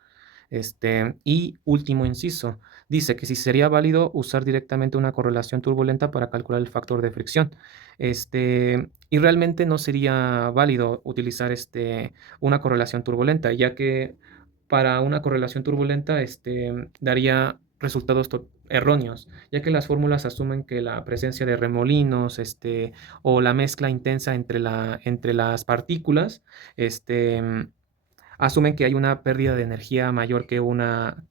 Y último inciso, dice que si sería válido usar directamente una correlación turbulenta para calcular el factor de fricción. Y realmente no sería válido utilizar una correlación turbulenta, ya que para una correlación turbulenta daría resultados erróneos, ya que las fórmulas asumen que la presencia de remolinos o la mezcla intensa entre las partículas asumen que hay una pérdida de energía mayor que una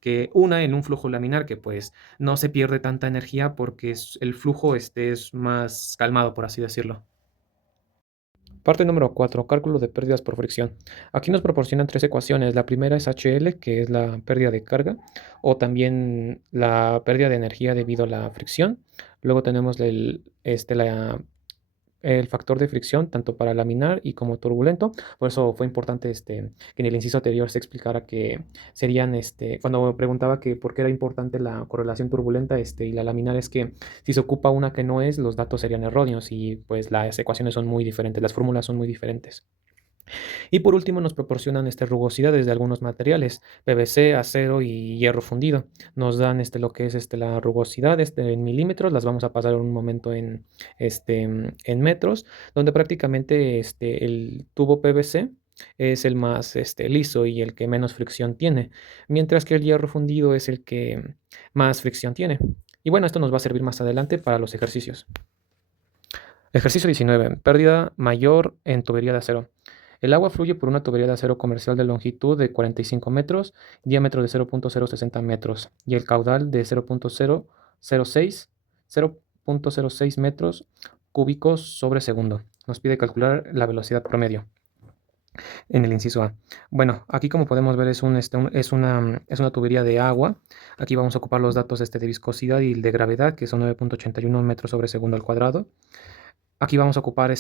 en un flujo laminar, que pues no se pierde tanta energía porque el flujo es más calmado, por así decirlo. Parte número 4, cálculo de pérdidas por fricción. Aquí nos proporcionan tres ecuaciones. La primera es HL, que es la pérdida de carga, o también la pérdida de energía debido a la fricción. Luego tenemos el factor de fricción, tanto para laminar y como turbulento. Por eso fue importante que en el inciso anterior se explicara que serían, cuando preguntaba que por qué era importante la correlación turbulenta y la laminar, es que si se ocupa una que no es, los datos serían erróneos y pues las ecuaciones son muy diferentes, las fórmulas son muy diferentes. Y por último nos proporcionan rugosidades de algunos materiales, PVC, acero y hierro fundido. Nos dan lo que es la rugosidad en milímetros, las vamos a pasar en un momento en metros, donde prácticamente el tubo PVC es el más liso y el que menos fricción tiene, mientras que el hierro fundido es el que más fricción tiene. Y bueno, esto nos va a servir más adelante para los ejercicios. Ejercicio 19. Pérdida mayor en tubería de acero. El agua fluye por una tubería de acero comercial de longitud de 45 metros, diámetro de 0.060 metros y el caudal de 0.06 metros cúbicos sobre segundo. Nos pide calcular la velocidad promedio en el inciso A. Bueno, aquí como podemos ver es una tubería de agua. Aquí vamos a ocupar los datos de viscosidad y de gravedad, que son 9.81 metros sobre segundo al cuadrado. Aquí vamos a ocupar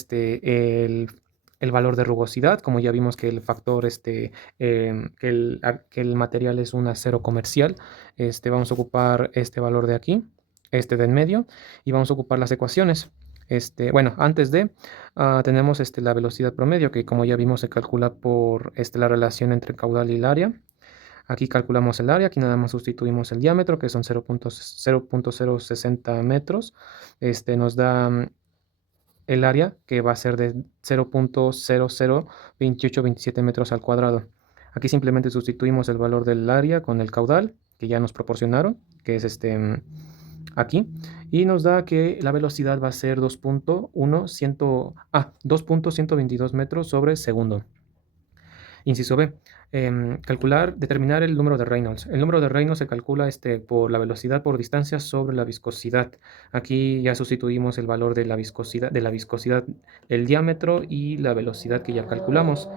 el valor de rugosidad, como ya vimos que el factor, que el material es un acero comercial. Vamos a ocupar este valor de aquí, de en medio, y vamos a ocupar las ecuaciones. Bueno, antes tenemos la velocidad promedio, que como ya vimos se calcula por la relación entre el caudal y el área. Aquí calculamos el área, aquí nada más sustituimos el diámetro, que son 0.060 metros. Nos da el área, que va a ser de 0.002827 metros al cuadrado. Aquí simplemente sustituimos el valor del área con el caudal, que ya nos proporcionaron, que es aquí, y nos da que la velocidad va a ser 2.122 metros sobre segundo. Inciso B. Determinar el número de Reynolds. El número de Reynolds se calcula por la velocidad por distancia sobre la viscosidad. Aquí ya sustituimos el valor de la viscosidad, el diámetro y la velocidad que ya calculamos.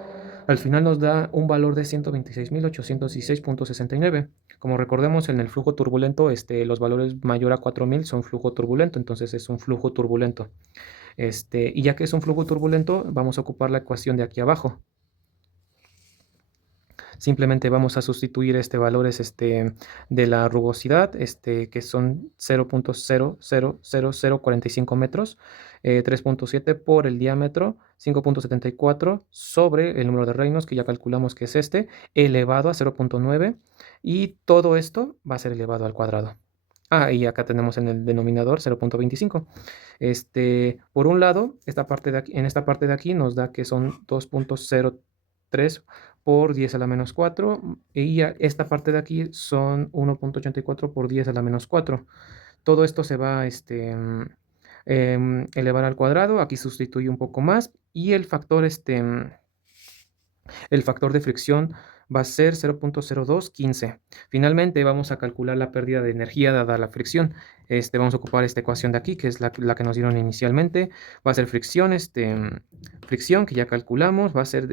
Al final nos da un valor de 126.816.69. Como recordemos, en el flujo turbulento, los valores mayor a 4.000 son flujo turbulento, entonces es un flujo turbulento. Y ya que es un flujo turbulento, vamos a ocupar la ecuación de aquí abajo. Simplemente vamos a sustituir valores de la rugosidad, que son 0.00045 metros, 3.7 por el diámetro, 5.74 sobre el número de Reynolds, que ya calculamos que es elevado a 0.9, y todo esto va a ser elevado al cuadrado. Y acá tenemos en el denominador 0.25. Por un lado, en esta parte de aquí nos da que son 2.03 por 10 a la menos 4, y esta parte de aquí son 1.84 por 10 a la menos 4. Todo esto se va a elevar al cuadrado. Aquí sustituye un poco más, y el factor de fricción va a ser 0.0215. Finalmente vamos a calcular la pérdida de energía dada la fricción. Vamos a ocupar esta ecuación de aquí, que es la que nos dieron inicialmente. Va a ser fricción, fricción que ya calculamos, va a ser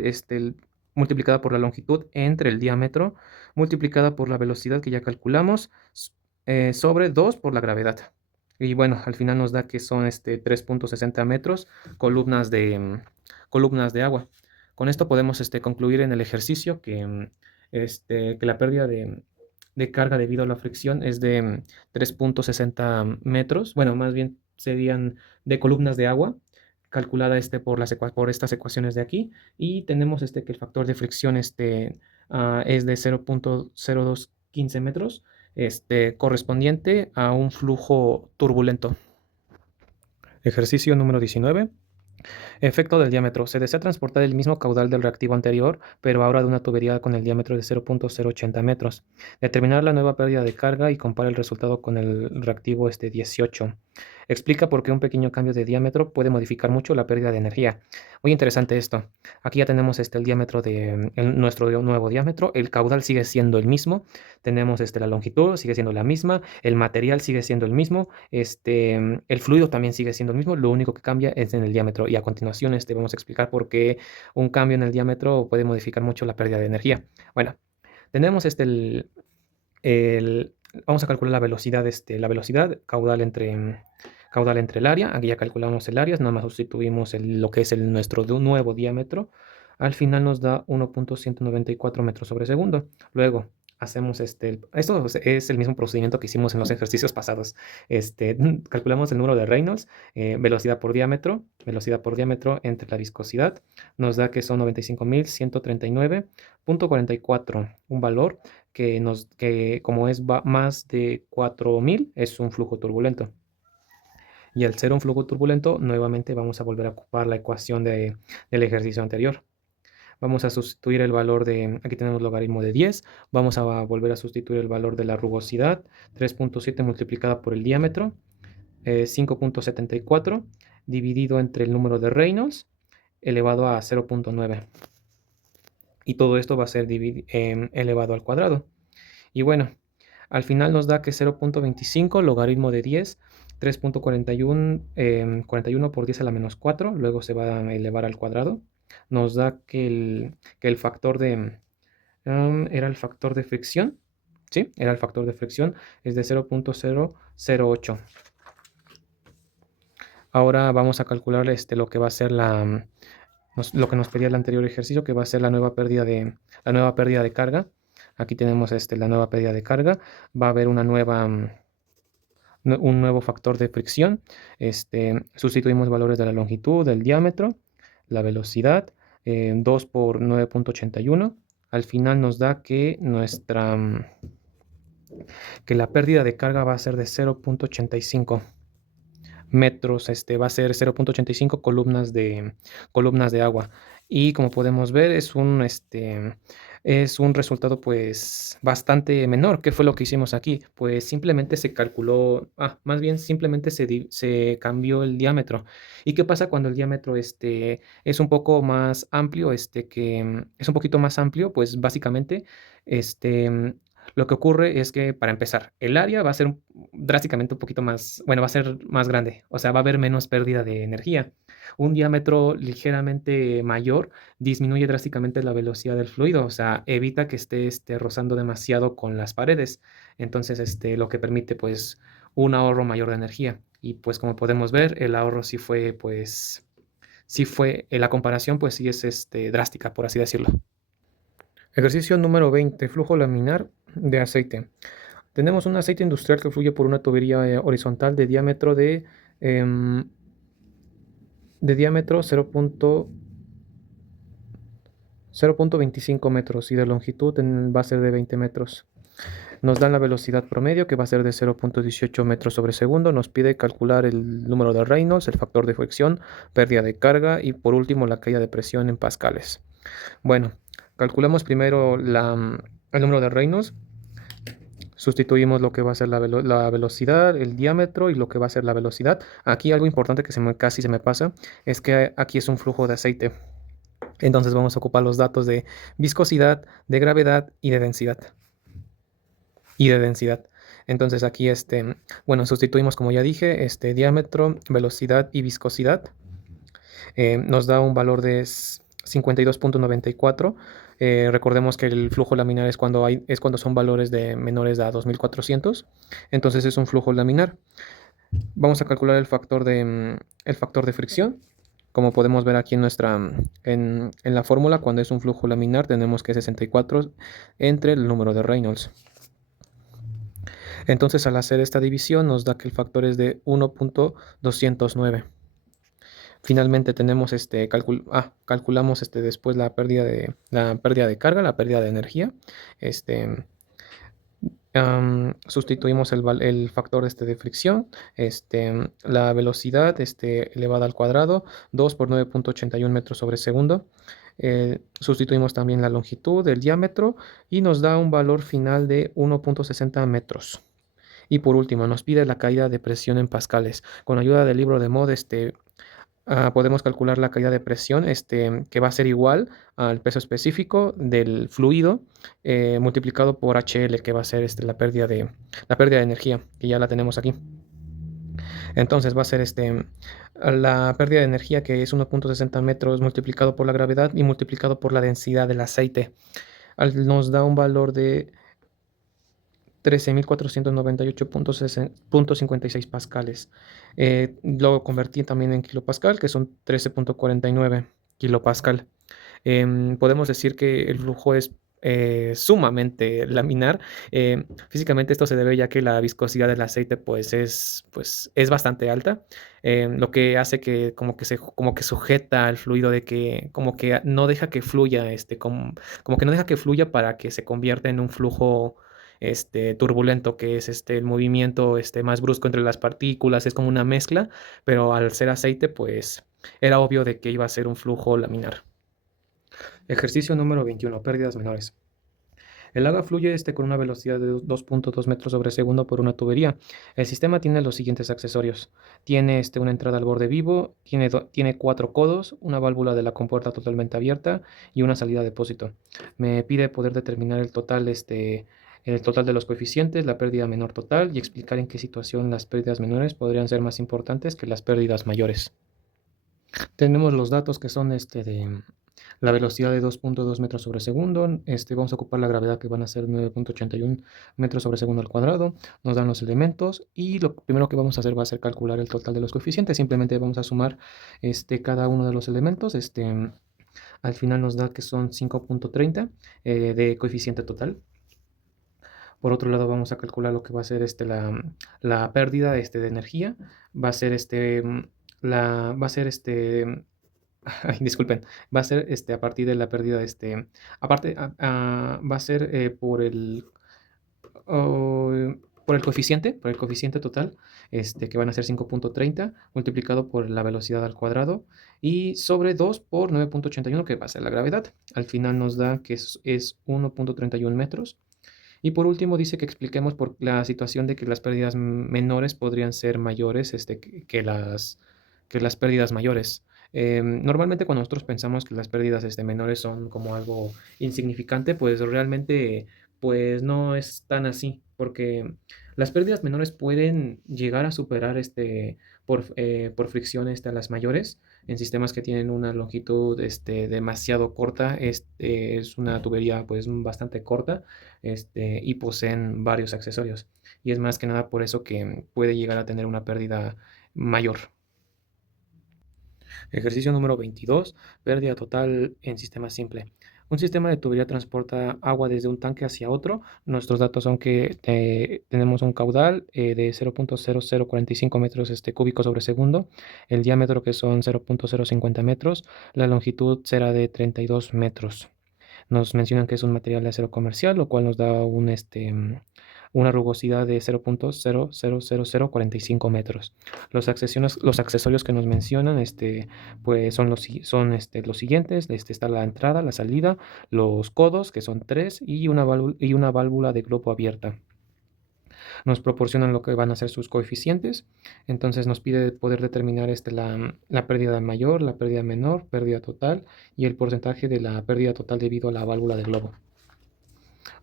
multiplicada por la longitud entre el diámetro, multiplicada por la velocidad que ya calculamos, sobre 2 por la gravedad. Y bueno, al final nos da que son 3.60 metros columnas de agua. Con esto podemos concluir en el ejercicio que la pérdida de carga debido a la fricción es de 3.60 metros. Bueno, más bien serían de columnas de agua, calculada por estas ecuaciones de aquí. Y tenemos que el factor de fricción es de 0.0215 metros, correspondiente a un flujo turbulento. Ejercicio número 19. Efecto del diámetro. Se desea transportar el mismo caudal del reactivo anterior, pero ahora de una tubería con el diámetro de 0.080 metros. Determinar la nueva pérdida de carga y compara el resultado con el reactivo 18. Explica por qué un pequeño cambio de diámetro puede modificar mucho la pérdida de energía. Muy interesante esto. Aquí ya tenemos el diámetro de nuestro nuevo diámetro. El caudal sigue siendo el mismo. Tenemos la longitud, sigue siendo la misma. El material sigue siendo el mismo. El fluido también sigue siendo el mismo. Lo único que cambia es en el diámetro. Y a continuación vamos a explicar por qué un cambio en el diámetro puede modificar mucho la pérdida de energía. Bueno, tenemos vamos a calcular la velocidad, caudal entre el área. Aquí ya calculamos el área, nada más sustituimos lo que es nuestro nuevo diámetro. Al final nos da 1.194 metros sobre segundo. Luego hacemos esto es el mismo procedimiento que hicimos en los ejercicios pasados. Calculamos el número de Reynolds, velocidad por diámetro entre la viscosidad. Nos da que son 95.139.44, un valor que como es más de 4.000, es un flujo turbulento. Y al ser un flujo turbulento, nuevamente vamos a volver a ocupar la ecuación del ejercicio anterior. Vamos a sustituir el valor aquí tenemos logaritmo de 10, vamos a volver a sustituir el valor de la rugosidad, 3.7 multiplicada por el diámetro, 5.74, dividido entre el número de Reynolds, elevado a 0.9. Y todo esto va a ser elevado al cuadrado. Y bueno, al final nos da que 0.25 logaritmo de 10, 3.41 41 por 10 a la menos 4, luego se va a elevar al cuadrado. Nos da que el factor era el factor de fricción, ¿sí? Era el factor de fricción, es de 0.008. Ahora vamos a calcular lo que va a ser lo que nos pedía el anterior ejercicio, que va a ser la nueva pérdida de carga. Aquí tenemos la nueva pérdida de carga. Va a haber un nuevo factor de fricción. Sustituimos valores de la longitud, del diámetro, la velocidad, 2 por 9.81. Al final nos da que la pérdida de carga va a ser de 0.85 metros, va a ser 0.85 columnas de agua. Y como podemos ver, es un resultado pues bastante menor. ¿Qué fue lo que hicimos aquí? Pues simplemente se calculó, más bien simplemente se cambió el diámetro. ¿Y qué pasa cuando el diámetro es un poco más amplio, es un poquito más amplio? Pues básicamente, este, lo que ocurre es que, para empezar, el área va a ser drásticamente un poquito más, bueno, va a ser más grande, o sea, va a haber menos pérdida de energía. Un diámetro ligeramente mayor disminuye drásticamente la velocidad del fluido, o sea, evita que esté rozando demasiado con las paredes. Entonces, lo que permite, pues, un ahorro mayor de energía. Y pues, como podemos ver, el ahorro sí fue, pues, la comparación, pues sí es drástica, por así decirlo. Ejercicio número 20, flujo laminar de aceite. Tenemos un aceite industrial que fluye por una tubería horizontal em, de diámetro 0.25 metros y de longitud va a ser de 20 metros. Nos dan la velocidad promedio, que va a ser de 0.18 metros sobre segundo. Nos pide calcular el número de Reynolds, el factor de fricción, pérdida de carga y por último la caída de presión en pascales. Bueno, calculamos primero el número de Reynolds. Sustituimos lo que va a ser la velocidad, el diámetro y lo que va a ser la velocidad. Aquí algo importante que casi se me pasa es que aquí es un flujo de aceite. Entonces vamos a ocupar los datos de viscosidad, de gravedad y de densidad. Entonces aquí, bueno, sustituimos, como ya dije, diámetro, velocidad y viscosidad. Nos da un valor de 52.94. Recordemos que el flujo laminar es cuando son valores de menores a 2400. Entonces es un flujo laminar. Vamos a calcular el factor de fricción. Como podemos ver aquí en la fórmula, cuando es un flujo laminar tenemos que 64 entre el número de Reynolds. Entonces, al hacer esta división nos da que el factor es de 1.209. Finalmente tenemos calculamos después la pérdida de carga, la pérdida de energía. Sustituimos el factor de fricción, la velocidad elevada al cuadrado, 2 por 9.81 metros sobre segundo. Sustituimos también la longitud, el diámetro y nos da un valor final de 1.60 metros. Y por último, nos pide la caída de presión en pascales. Con ayuda del libro de Mod, podemos calcular la caída de presión, que va a ser igual al peso específico del fluido multiplicado por HL, que va a ser la pérdida de energía, que ya la tenemos aquí. Entonces va a ser la pérdida de energía, que es 1.60 metros multiplicado por la gravedad y multiplicado por la densidad del aceite. Nos da un valor de 13.498.56 pascales. Lo convertí también en kilopascal, que son 13.49 kilopascal. Podemos decir que el flujo es sumamente laminar. Físicamente esto se debe ya que la viscosidad del aceite pues es bastante alta, lo que hace que como que sujeta al fluido, de que como que no deja que fluya, como que no deja que fluya para que se convierta en un flujo turbulento, que es el movimiento más brusco entre las partículas. Es como una mezcla, pero al ser aceite pues era obvio de que iba a ser un flujo laminar. Ejercicio número 21, pérdidas menores. El agua fluye con una velocidad de 2.2 metros sobre segundo por una tubería. El sistema tiene los siguientes accesorios. Tiene una entrada al borde vivo, tiene 4 codos, una válvula de la compuerta totalmente abierta y una salida a depósito. Me pide poder determinar el total de los coeficientes, la pérdida menor total, y explicar en qué situación las pérdidas menores podrían ser más importantes que las pérdidas mayores. Tenemos los datos que son de la velocidad de 2.2 metros sobre segundo. Vamos a ocupar la gravedad, que van a ser 9.81 metros sobre segundo al cuadrado. Nos dan los elementos y lo primero que vamos a hacer va a ser calcular el total de los coeficientes. Simplemente vamos a sumar cada uno de los elementos. Al final nos da que son 5.30 de coeficiente total. Por otro lado, vamos a calcular lo que va a ser la pérdida de energía. Va a ser ay, disculpen, va a ser a partir de la pérdida aparte, va a ser por el, oh, por el coeficiente total, que van a ser 5.30 multiplicado por la velocidad al cuadrado y sobre 2 por 9.81 que va a ser la gravedad. Al final nos da que es 1.31 metros. Y por último dice que expliquemos por la situación de que las pérdidas menores podrían ser mayores que las pérdidas mayores. Normalmente cuando nosotros pensamos que las pérdidas menores son como algo insignificante, pues realmente pues no es tan así, porque las pérdidas menores pueden llegar a superar por fricción a las mayores en sistemas que tienen una longitud demasiado corta. Es una tubería pues bastante corta y poseen varios accesorios. Y es más que nada por eso que puede llegar a tener una pérdida mayor. Ejercicio número 22. Pérdida total en sistema simple. Un sistema de tubería transporta agua desde un tanque hacia otro. Nuestros datos son que tenemos un caudal de 0.0045 metros cúbicos sobre segundo, el diámetro que son 0.050 metros, la longitud será de 32 metros. Nos mencionan que es un material de acero comercial, lo cual nos da una rugosidad de 0.000045 metros. Los accesorios que nos mencionan pues son los siguientes. Está la entrada, la salida, los codos, que son 3, y una válvula de globo abierta. Nos proporcionan lo que van a ser sus coeficientes. Entonces nos pide poder determinar la pérdida mayor, la pérdida menor, pérdida total y el porcentaje de la pérdida total debido a la válvula de globo.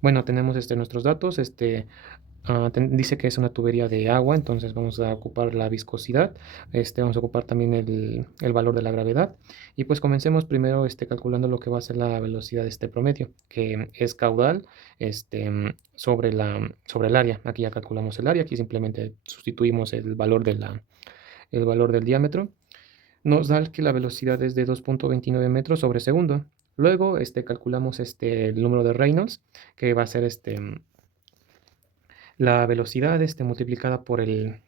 Bueno, tenemos nuestros datos. Dice que es una tubería de agua, entonces vamos a ocupar la viscosidad. Vamos a ocupar también el valor de la gravedad. Y pues comencemos primero calculando lo que va a ser la velocidad promedio, que es caudal sobre el área. Aquí ya calculamos el área, aquí simplemente sustituimos el valor el valor del diámetro. Nos da que la velocidad es de 2.29 metros sobre segundo. Luego calculamos el número de Reynolds, que va a ser la velocidad multiplicada por el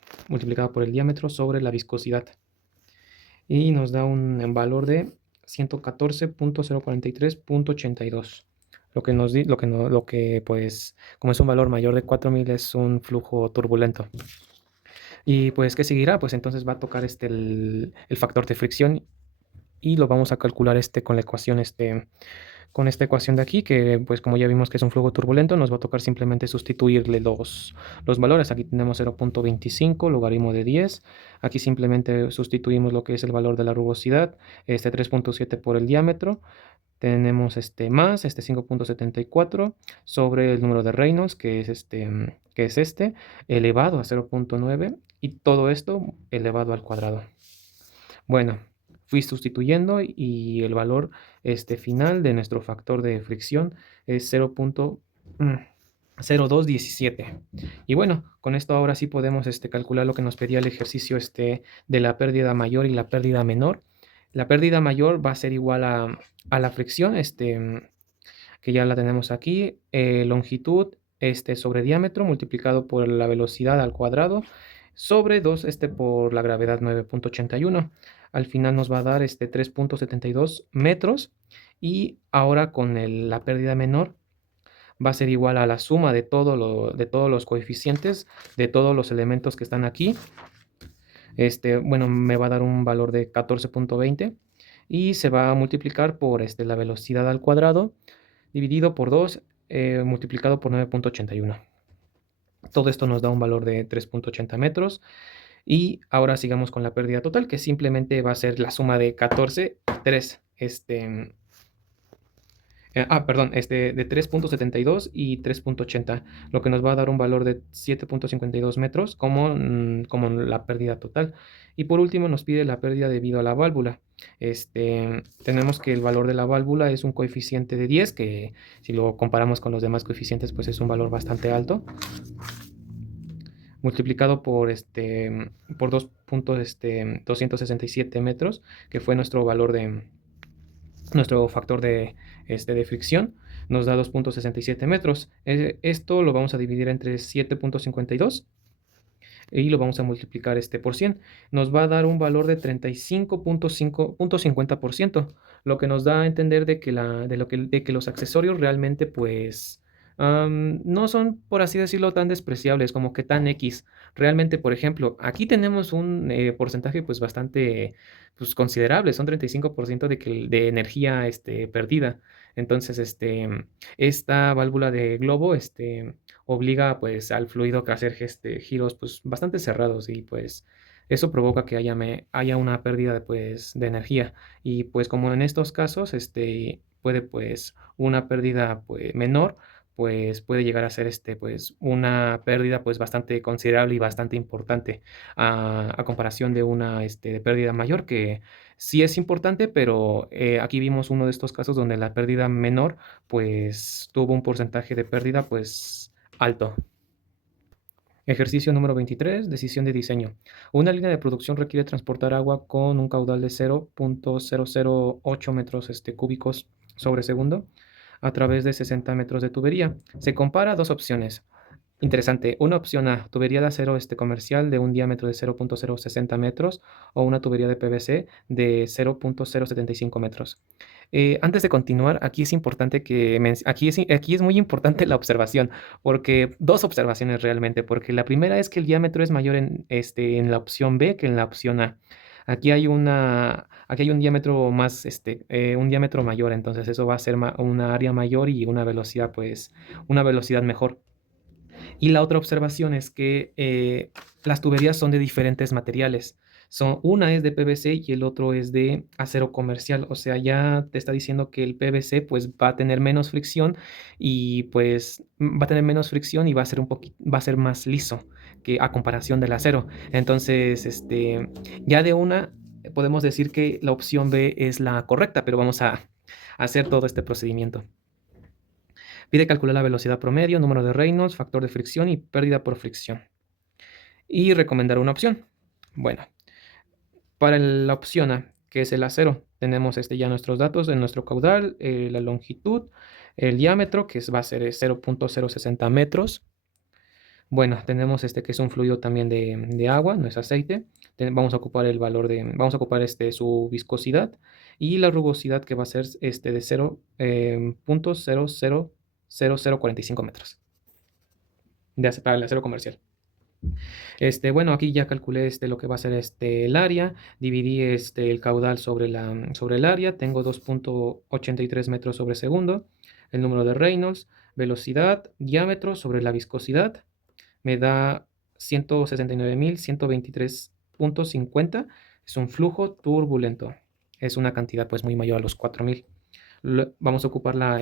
diámetro sobre la viscosidad. Y nos da un valor de 114.043.82. Lo que pues, como es un valor mayor de 4000, es un flujo turbulento. Y pues, ¿qué seguirá? Pues entonces va a tocar el factor de fricción y lo vamos a calcular con la ecuación con esta ecuación de aquí, que pues como ya vimos que es un flujo turbulento, nos va a tocar simplemente sustituirle los valores. Aquí tenemos 0.25, logaritmo de 10. Aquí simplemente sustituimos lo que es el valor de la rugosidad, 3.7 por el diámetro. Tenemos más 5.74 sobre el número de Reynolds, que es elevado a 0.9, y todo esto elevado al cuadrado. Bueno, fui sustituyendo y el valor final de nuestro factor de fricción es 0.0217. Y bueno, con esto ahora sí podemos calcular lo que nos pedía el ejercicio de la pérdida mayor y la pérdida menor. La pérdida mayor va a ser igual a la fricción, que ya la tenemos aquí, longitud sobre diámetro multiplicado por la velocidad al cuadrado sobre 2 por la gravedad 9.81. Al final nos va a dar 3.72 metros, y ahora con la pérdida menor va a ser igual a la suma de todos los coeficientes de todos los elementos que están aquí. Bueno, me va a dar un valor de 14.20 y se va a multiplicar por la velocidad al cuadrado dividido por 2 multiplicado por 9.81. Todo esto nos da un valor de 3.80 metros. Y ahora sigamos con la pérdida total, que simplemente va a ser la suma de 14 y 3. Perdón, de 3.72 y 3.80, lo que nos va a dar un valor de 7.52 metros como la pérdida total. Y por último nos pide la pérdida debido a la válvula. Tenemos que el valor de la válvula es un coeficiente de 10, que si lo comparamos con los demás coeficientes, pues es un valor bastante alto, multiplicado por 2.267 metros, que fue nuestro factor de fricción. Nos da 2.67 metros. Esto lo vamos a dividir entre 7.52 y lo vamos a multiplicar por 100. Nos va a dar un valor de 35.50%, lo que nos da a entender de que los accesorios realmente pues No son, por así decirlo, tan despreciables, como que tan X. Realmente, por ejemplo, aquí tenemos un porcentaje pues bastante pues, considerable, son 35% de energía perdida. Entonces, esta válvula de globo obliga pues al fluido a hacer giros pues bastante cerrados y pues eso provoca que haya una pérdida de energía. Y pues como en estos casos, puede pues una pérdida pues menor pues puede llegar a ser pues una pérdida pues bastante considerable y bastante importante a comparación de una de pérdida mayor que sí es importante, pero aquí vimos uno de estos casos donde la pérdida menor pues tuvo un porcentaje de pérdida pues alto. Ejercicio número 23, decisión de diseño. Una línea de producción requiere transportar agua con un caudal de 0.008 metros cúbicos sobre segundo a través de 60 metros de tubería. Se compara dos opciones. Interesante. Una opción A, tubería de acero comercial de un diámetro de 0.060 metros o una tubería de PVC de 0.075 metros. Antes de continuar, aquí es importante aquí es muy importante la observación, porque dos observaciones realmente, porque la primera es que el diámetro es mayor en la opción B que en la opción A. Aquí hay un diámetro un diámetro mayor, entonces eso va a ser una área mayor y una velocidad mejor. Y la otra observación es que las tuberías son de diferentes materiales. Una es de PVC y el otro es de acero comercial. O sea, ya te está diciendo que el PVC pues va a tener menos fricción y pues va a tener menos fricción y va a ser más liso que a comparación del acero. Entonces, ya de una podemos decir que la opción B es la correcta, pero vamos a hacer todo este procedimiento. Pide calcular la velocidad promedio, número de Reynolds, factor de fricción y pérdida por fricción. Y recomendar una opción. Bueno, para la opción A, que es el acero, tenemos ya nuestros datos de nuestro caudal, la longitud, el diámetro, que va a ser 0.060 metros. Bueno, tenemos que es un fluido también de agua, no es aceite. Vamos a ocupar vamos a ocupar su viscosidad y la rugosidad que va a ser de 0.000045 metros para el acero comercial. Bueno, aquí ya calculé lo que va a ser el área, dividí el caudal sobre el área, tengo 2.83 metros sobre segundo, el número de Reynolds, velocidad, diámetro sobre la viscosidad, me da 169.123.50, es un flujo turbulento, es una cantidad pues muy mayor a los 4.000. Vamos a ocupar la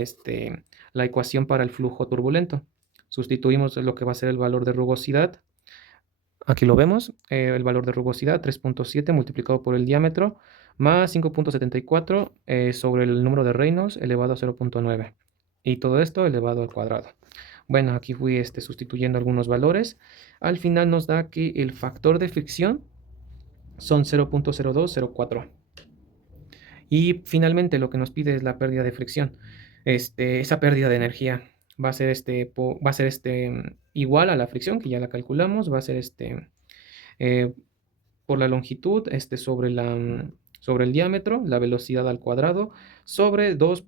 ecuación para el flujo turbulento. Sustituimos lo que va a ser el valor de rugosidad. Aquí lo vemos, el valor de rugosidad 3.7 multiplicado por el diámetro más 5.74 sobre el número de Reynolds elevado a 0.9 y todo esto elevado al cuadrado. Bueno, aquí fui sustituyendo algunos valores. Al final nos da que el factor de fricción son 0.0204. Y finalmente lo que nos pide es la pérdida de fricción. Esa pérdida de energía va a ser, igual a la fricción, que ya la calculamos, va a ser eh, por la longitud sobre el diámetro, la velocidad al cuadrado, sobre 2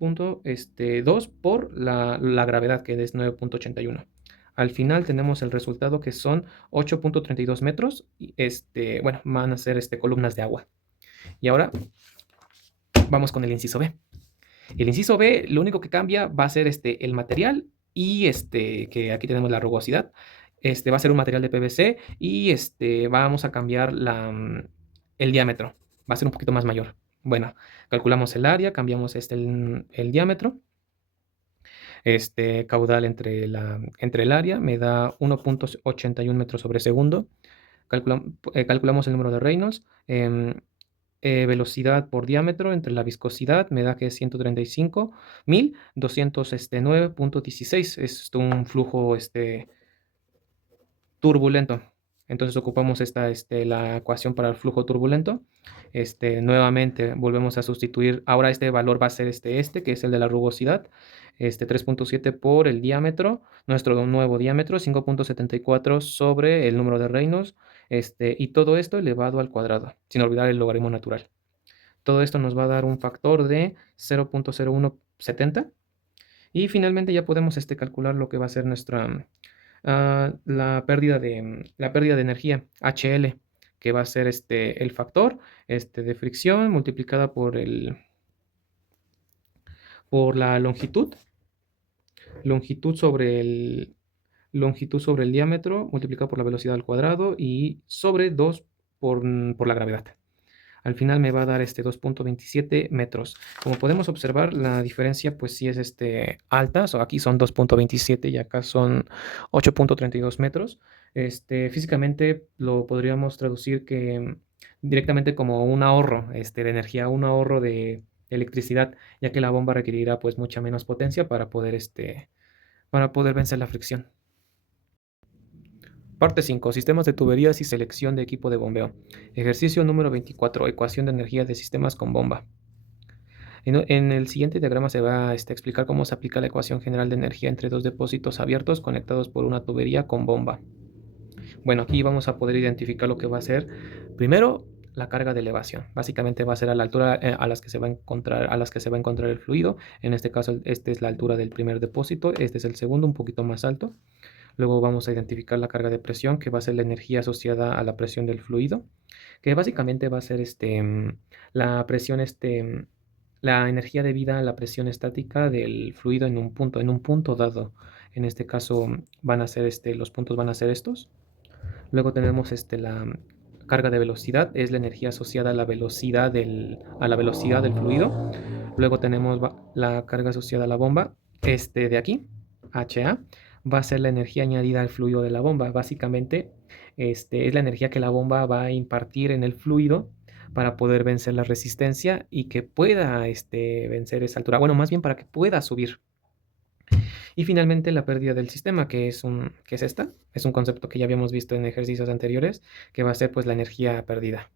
por la gravedad, que es 9.81. Al final tenemos el resultado que son 8.32 metros. Bueno, van a ser columnas de agua. Y ahora vamos con el inciso B. El inciso B, lo único que cambia va a ser el material y que aquí tenemos la rugosidad. Va a ser un material de PVC y vamos a cambiar el diámetro. Va a ser un poquito más mayor. Bueno, calculamos el área, cambiamos el diámetro. Caudal entre el área me da 1.81 metros sobre segundo. Calculamos el número de Reynolds. Velocidad por diámetro entre la viscosidad me da que es 135.209.16. Es un flujo turbulento. Entonces ocupamos la ecuación para el flujo turbulento. Nuevamente volvemos a sustituir. Ahora este valor va a ser que es el de la rugosidad. 3.7 por el diámetro, nuestro nuevo diámetro, 5.74 sobre el número de Reynolds, y todo esto elevado al cuadrado, sin olvidar el logaritmo natural. Todo esto nos va a dar un factor de 0.0170 Y finalmente ya podemos calcular lo que va a ser nuestra la pérdida de energía, HL, que va a ser el factor de fricción multiplicada por la longitud sobre el diámetro multiplicado por la velocidad al cuadrado y sobre 2 por la gravedad. Al final me va a dar 2.27 metros. Como podemos observar, la diferencia pues sí es alta. Aquí son 2.27 y acá son 8.32 metros. Físicamente lo podríamos traducir que directamente como un ahorro de energía, un ahorro de electricidad, ya que la bomba requerirá pues mucha menos potencia para poder vencer la fricción. Parte 5. Sistemas de tuberías y selección de equipo de bombeo. Ejercicio número 24. Ecuación de energía de sistemas con bomba. En el siguiente diagrama se va a explicar cómo se aplica la ecuación general de energía entre dos depósitos abiertos conectados por una tubería con bomba. Bueno, aquí vamos a poder identificar lo que va a ser primero la carga de elevación. Básicamente va a ser a la altura a las que se va a encontrar el fluido. En este caso, esta es la altura del primer depósito, este es el segundo, un poquito más alto. Luego vamos a identificar la carga de presión, que va a ser la energía asociada a la presión del fluido, que básicamente va a ser la presión, la energía debida a la presión estática del fluido en un punto dado. En este caso van a ser los puntos van a ser estos. Luego tenemos la carga de velocidad, es la energía asociada a la velocidad del fluido. Luego tenemos la carga asociada a la bomba, de aquí, HA, va a ser la energía añadida al fluido de la bomba. Básicamente, es la energía que la bomba va a impartir en el fluido para poder vencer la resistencia y que pueda vencer esa altura. Bueno, más bien para que pueda subir. Y finalmente la pérdida del sistema, que es esta. Es un concepto que ya habíamos visto en ejercicios anteriores, que va a ser pues la energía perdida.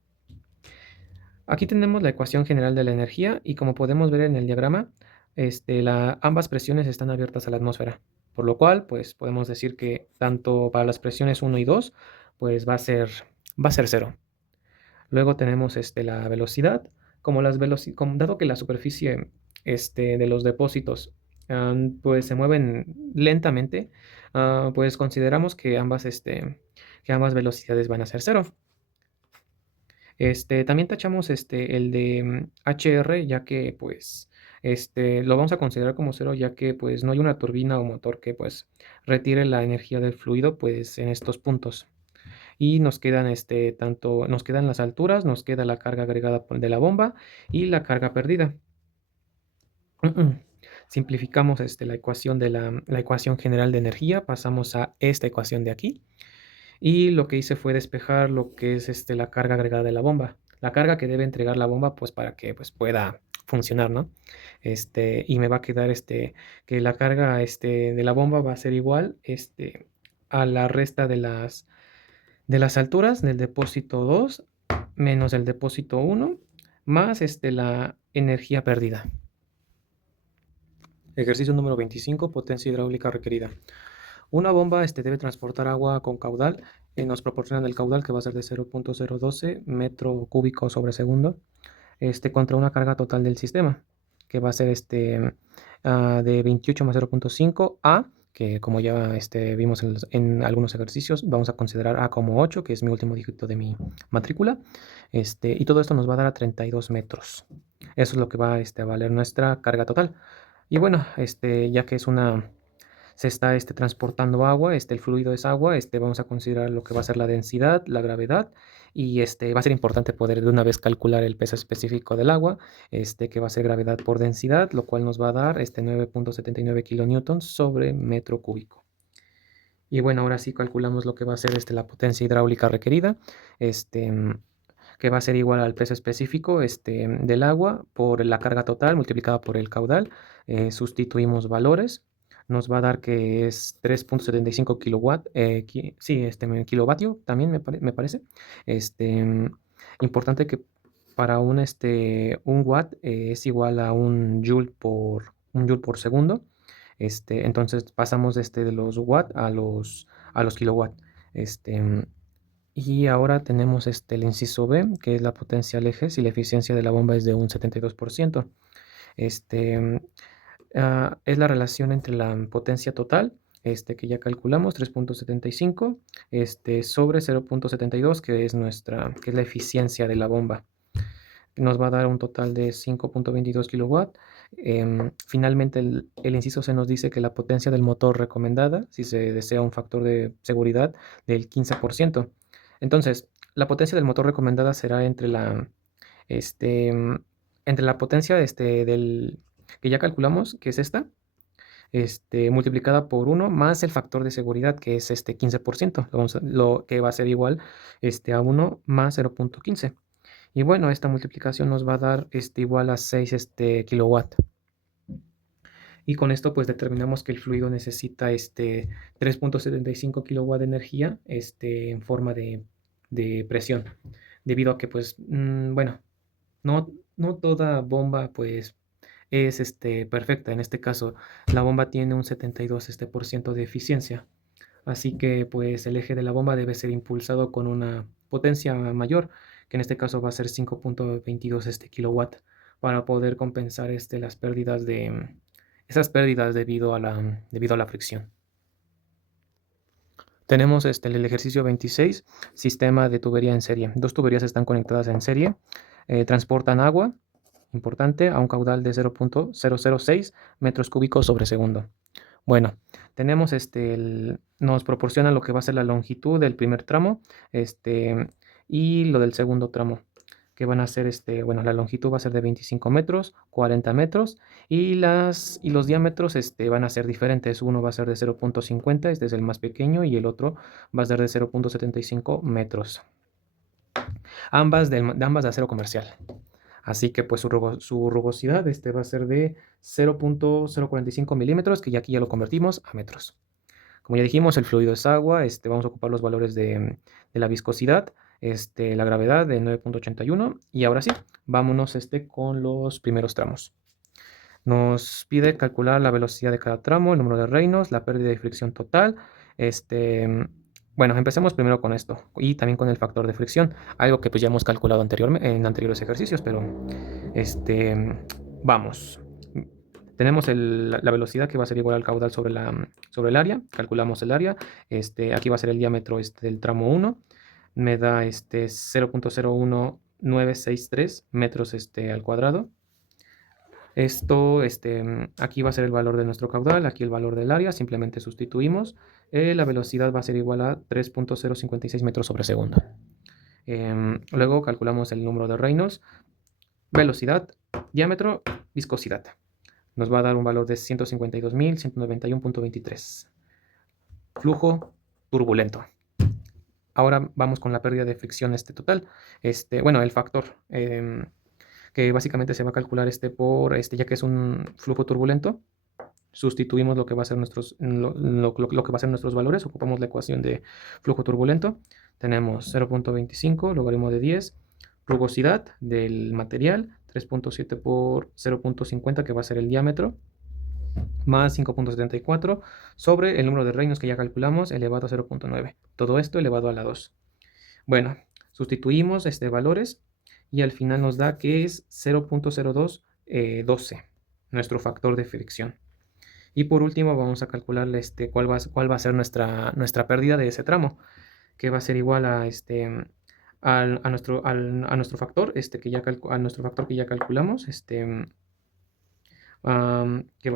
Aquí tenemos la ecuación general de la energía y como podemos ver en el diagrama, ambas presiones están abiertas a la atmósfera, por lo cual pues podemos decir que tanto para las presiones 1 y 2 pues va a ser cero. Luego tenemos la velocidad, dado que la superficie de los depósitos pues se mueven lentamente, pues consideramos que ambas velocidades van a ser cero. También tachamos el de HR, ya que pues lo vamos a considerar como cero, ya que pues no hay una turbina o motor que pues retire la energía del fluido pues en estos puntos. Y nos quedan nos quedan las alturas, nos queda la carga agregada de la bomba y la carga perdida. Simplificamos la ecuación la ecuación general de energía, pasamos a esta ecuación de aquí. Y lo que hice fue despejar lo que es la carga agregada de la bomba. La carga que debe entregar la bomba, pues para que pues, pueda funcionar, ¿no? Y me va a quedar que la carga de la bomba va a ser igual a la resta de las alturas del depósito 2 menos el depósito 1 más la energía perdida. Ejercicio número 25, potencia hidráulica requerida. Una bomba debe transportar agua con caudal. Nos proporcionan el caudal que va a ser de 0.012 metro cúbico sobre segundo, contra una carga total del sistema, que va a ser de 28 más 0.5 A, que como ya vimos en algunos ejercicios, vamos a considerar A como 8, que es mi último dígito de mi matrícula. Y todo esto nos va a dar a 32 metros. Eso es lo que va a valer nuestra carga total. Y bueno, ya que se está transportando agua, el fluido es agua, vamos a considerar lo que va a ser la densidad, la gravedad, y va a ser importante poder de una vez calcular el peso específico del agua, que va a ser gravedad por densidad, lo cual nos va a dar 9.79 kilonewtons sobre metro cúbico. Y bueno, ahora sí calculamos lo que va a ser la potencia hidráulica requerida, que va a ser igual al peso específico del agua por la carga total multiplicada por el caudal. Sustituimos valores, nos va a dar que es 3.75 kilowatt, sí, kilovatio también me parece. Importante que para un watt es igual a un joule por segundo. Entonces pasamos de los watt a los kilowatt. Y ahora tenemos el inciso B, que es la potencia al eje, si la eficiencia de la bomba es de un 72%. Este, Es la relación entre la potencia total, que ya calculamos, 3.75, sobre 0.72, que es la eficiencia de la bomba. Nos va a dar un total de 5.22 kilowatts. Finalmente, el inciso C nos dice que la potencia del motor recomendada, si se desea un factor de seguridad del 15%. Entonces, la potencia del motor recomendada será este, entre la potencia que ya calculamos, que es esta, multiplicada por 1 más el factor de seguridad, que es 15%, lo que va a ser igual a 1 más 0.15. Y bueno, esta multiplicación nos va a dar igual a 6 kilowatt. Y con esto pues determinamos que el fluido necesita 3.75 kilowatt de energía en forma de presión. Debido a que pues, bueno, no toda bomba pues es perfecta. En este caso, la bomba tiene un 72 por ciento de eficiencia. Así que pues el eje de la bomba debe ser impulsado con una potencia mayor, que en este caso va a ser 5.22 kilowatt, para poder compensar las pérdidas esas pérdidas debido a la fricción. Tenemos el ejercicio 26, sistema de tubería en serie. Dos tuberías están conectadas en serie, transportan agua, importante, a un caudal de 0.006 metros cúbicos sobre segundo. Bueno, tenemos nos proporciona lo que va a ser la longitud del primer tramo, y lo del segundo tramo, que van a ser, bueno, la longitud va a ser de 25 metros, 40 metros, y los diámetros, van a ser diferentes. Uno va a ser de 0.50, este es el más pequeño, y el otro va a ser de 0.75 metros. Ambas de acero comercial. Así que pues su rugosidad va a ser de 0.045 milímetros, que ya aquí ya lo convertimos a metros. Como ya dijimos, el fluido es agua. Vamos a ocupar los valores de la viscosidad, la gravedad de 9.81. Y ahora sí, vámonos con los primeros tramos. Nos pide calcular la velocidad de cada tramo, el número de Reynolds, la pérdida de fricción total. Bueno, empecemos primero con esto y también con el factor de fricción, algo que pues ya hemos calculado anteriormente en anteriores ejercicios, pero vamos. Tenemos la velocidad, que va a ser igual al caudal sobre el área. Calculamos el área. Aquí va a ser el diámetro del tramo 1. Me da 0.01963 metros al cuadrado. Esto, aquí va a ser el valor de nuestro caudal, aquí el valor del área, simplemente sustituimos. La velocidad va a ser igual a 3.056 metros sobre segundo. Luego calculamos el número de Reynolds, velocidad, diámetro, viscosidad. Nos va a dar un valor de 152.191.23. Flujo turbulento. Ahora vamos con la pérdida de fricción total. Bueno, el factor, que básicamente se va a calcular ya que es un flujo turbulento. Sustituimos lo que va a ser nuestros valores, ocupamos la ecuación de flujo turbulento. Tenemos 0.25 logaritmo de 10, rugosidad del material 3.7 por 0.50, que va a ser el diámetro, más 5.74 sobre el número de Reynolds, que ya calculamos, elevado a 0.9. Todo esto elevado a la 2. Bueno, sustituimos valores y al final nos da que es 0.0212, nuestro factor de fricción. Y por último vamos a calcular cuál va a ser nuestra pérdida de ese tramo, que va a ser igual a nuestro factor, a nuestro factor que ya calculamos, que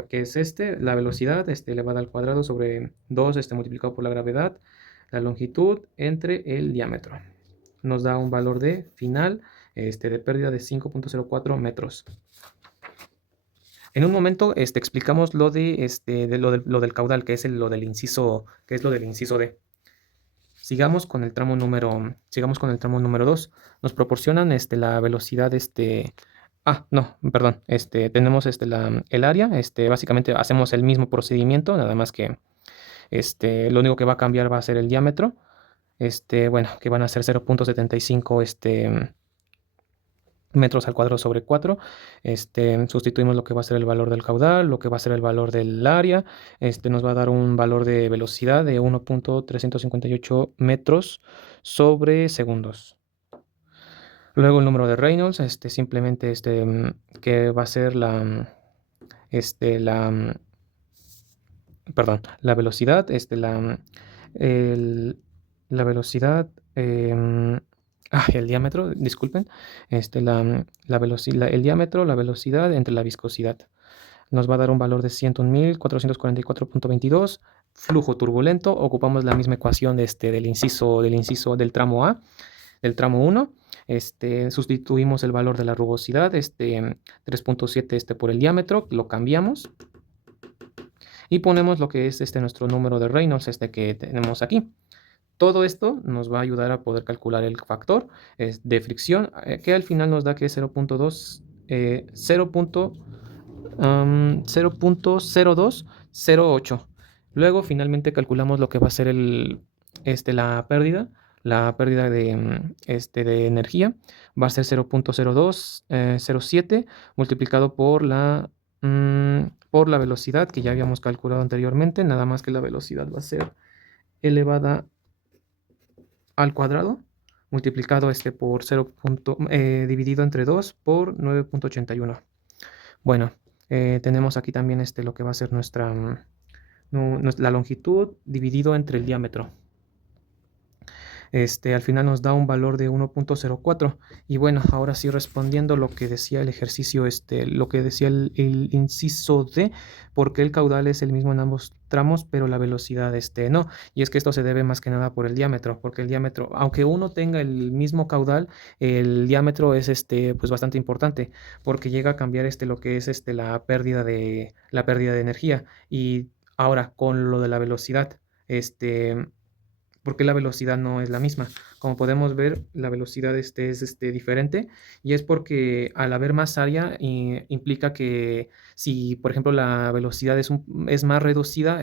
es la velocidad elevada al cuadrado sobre 2 multiplicado por la gravedad, la longitud entre el diámetro. Nos da un valor de final de pérdida de 5.04 metros. En un momento explicamos lo del caudal, que es lo del inciso D. Sigamos con el tramo número 2. Nos proporcionan la velocidad no, perdón. Tenemos el área. Básicamente hacemos el mismo procedimiento, nada más que lo único que va a cambiar va a ser el diámetro. Bueno, que van a ser 0.75 metros al cuadrado sobre 4. Sustituimos lo que va a ser el valor del caudal, lo que va a ser el valor del área. Nos va a dar un valor de velocidad de 1.358 metros sobre segundos. Luego el número de Reynolds, simplemente que va a ser la velocidad, el- la velocidad, el diámetro, disculpen, el diámetro, la velocidad entre la viscosidad. Nos va a dar un valor de 101.444.22. Flujo turbulento, ocupamos la misma ecuación del tramo A, del tramo 1. Sustituimos el valor de la rugosidad, 3.7 por el diámetro, lo cambiamos y ponemos lo que es nuestro número de Reynolds que tenemos aquí. Todo esto nos va a ayudar a poder calcular el factor de fricción, que al final nos da que es 0.0208. Luego finalmente calculamos lo que va a ser la pérdida de energía. Va a ser 0.0207 multiplicado por la velocidad que ya habíamos calculado anteriormente, nada más que la velocidad va a ser elevada al cuadrado, multiplicado por dividido entre 2 por 9.81. Bueno, tenemos aquí también lo que va a ser la longitud dividido entre el diámetro. Al final nos da un valor de 1.04. Y bueno, ahora sí respondiendo lo que decía el ejercicio, lo que decía el inciso D, porque el caudal es el mismo en ambos tramos, pero la velocidad no. Y es que esto se debe más que nada por el diámetro, porque el diámetro, aunque uno tenga el mismo caudal, el diámetro es pues bastante importante, porque llega a cambiar lo que es la pérdida de energía. Y ahora con lo de la velocidad, ¿por qué la velocidad no es la misma? Como podemos ver, la velocidad es diferente, y es porque al haber más área implica que si, por ejemplo, la velocidad es más reducida,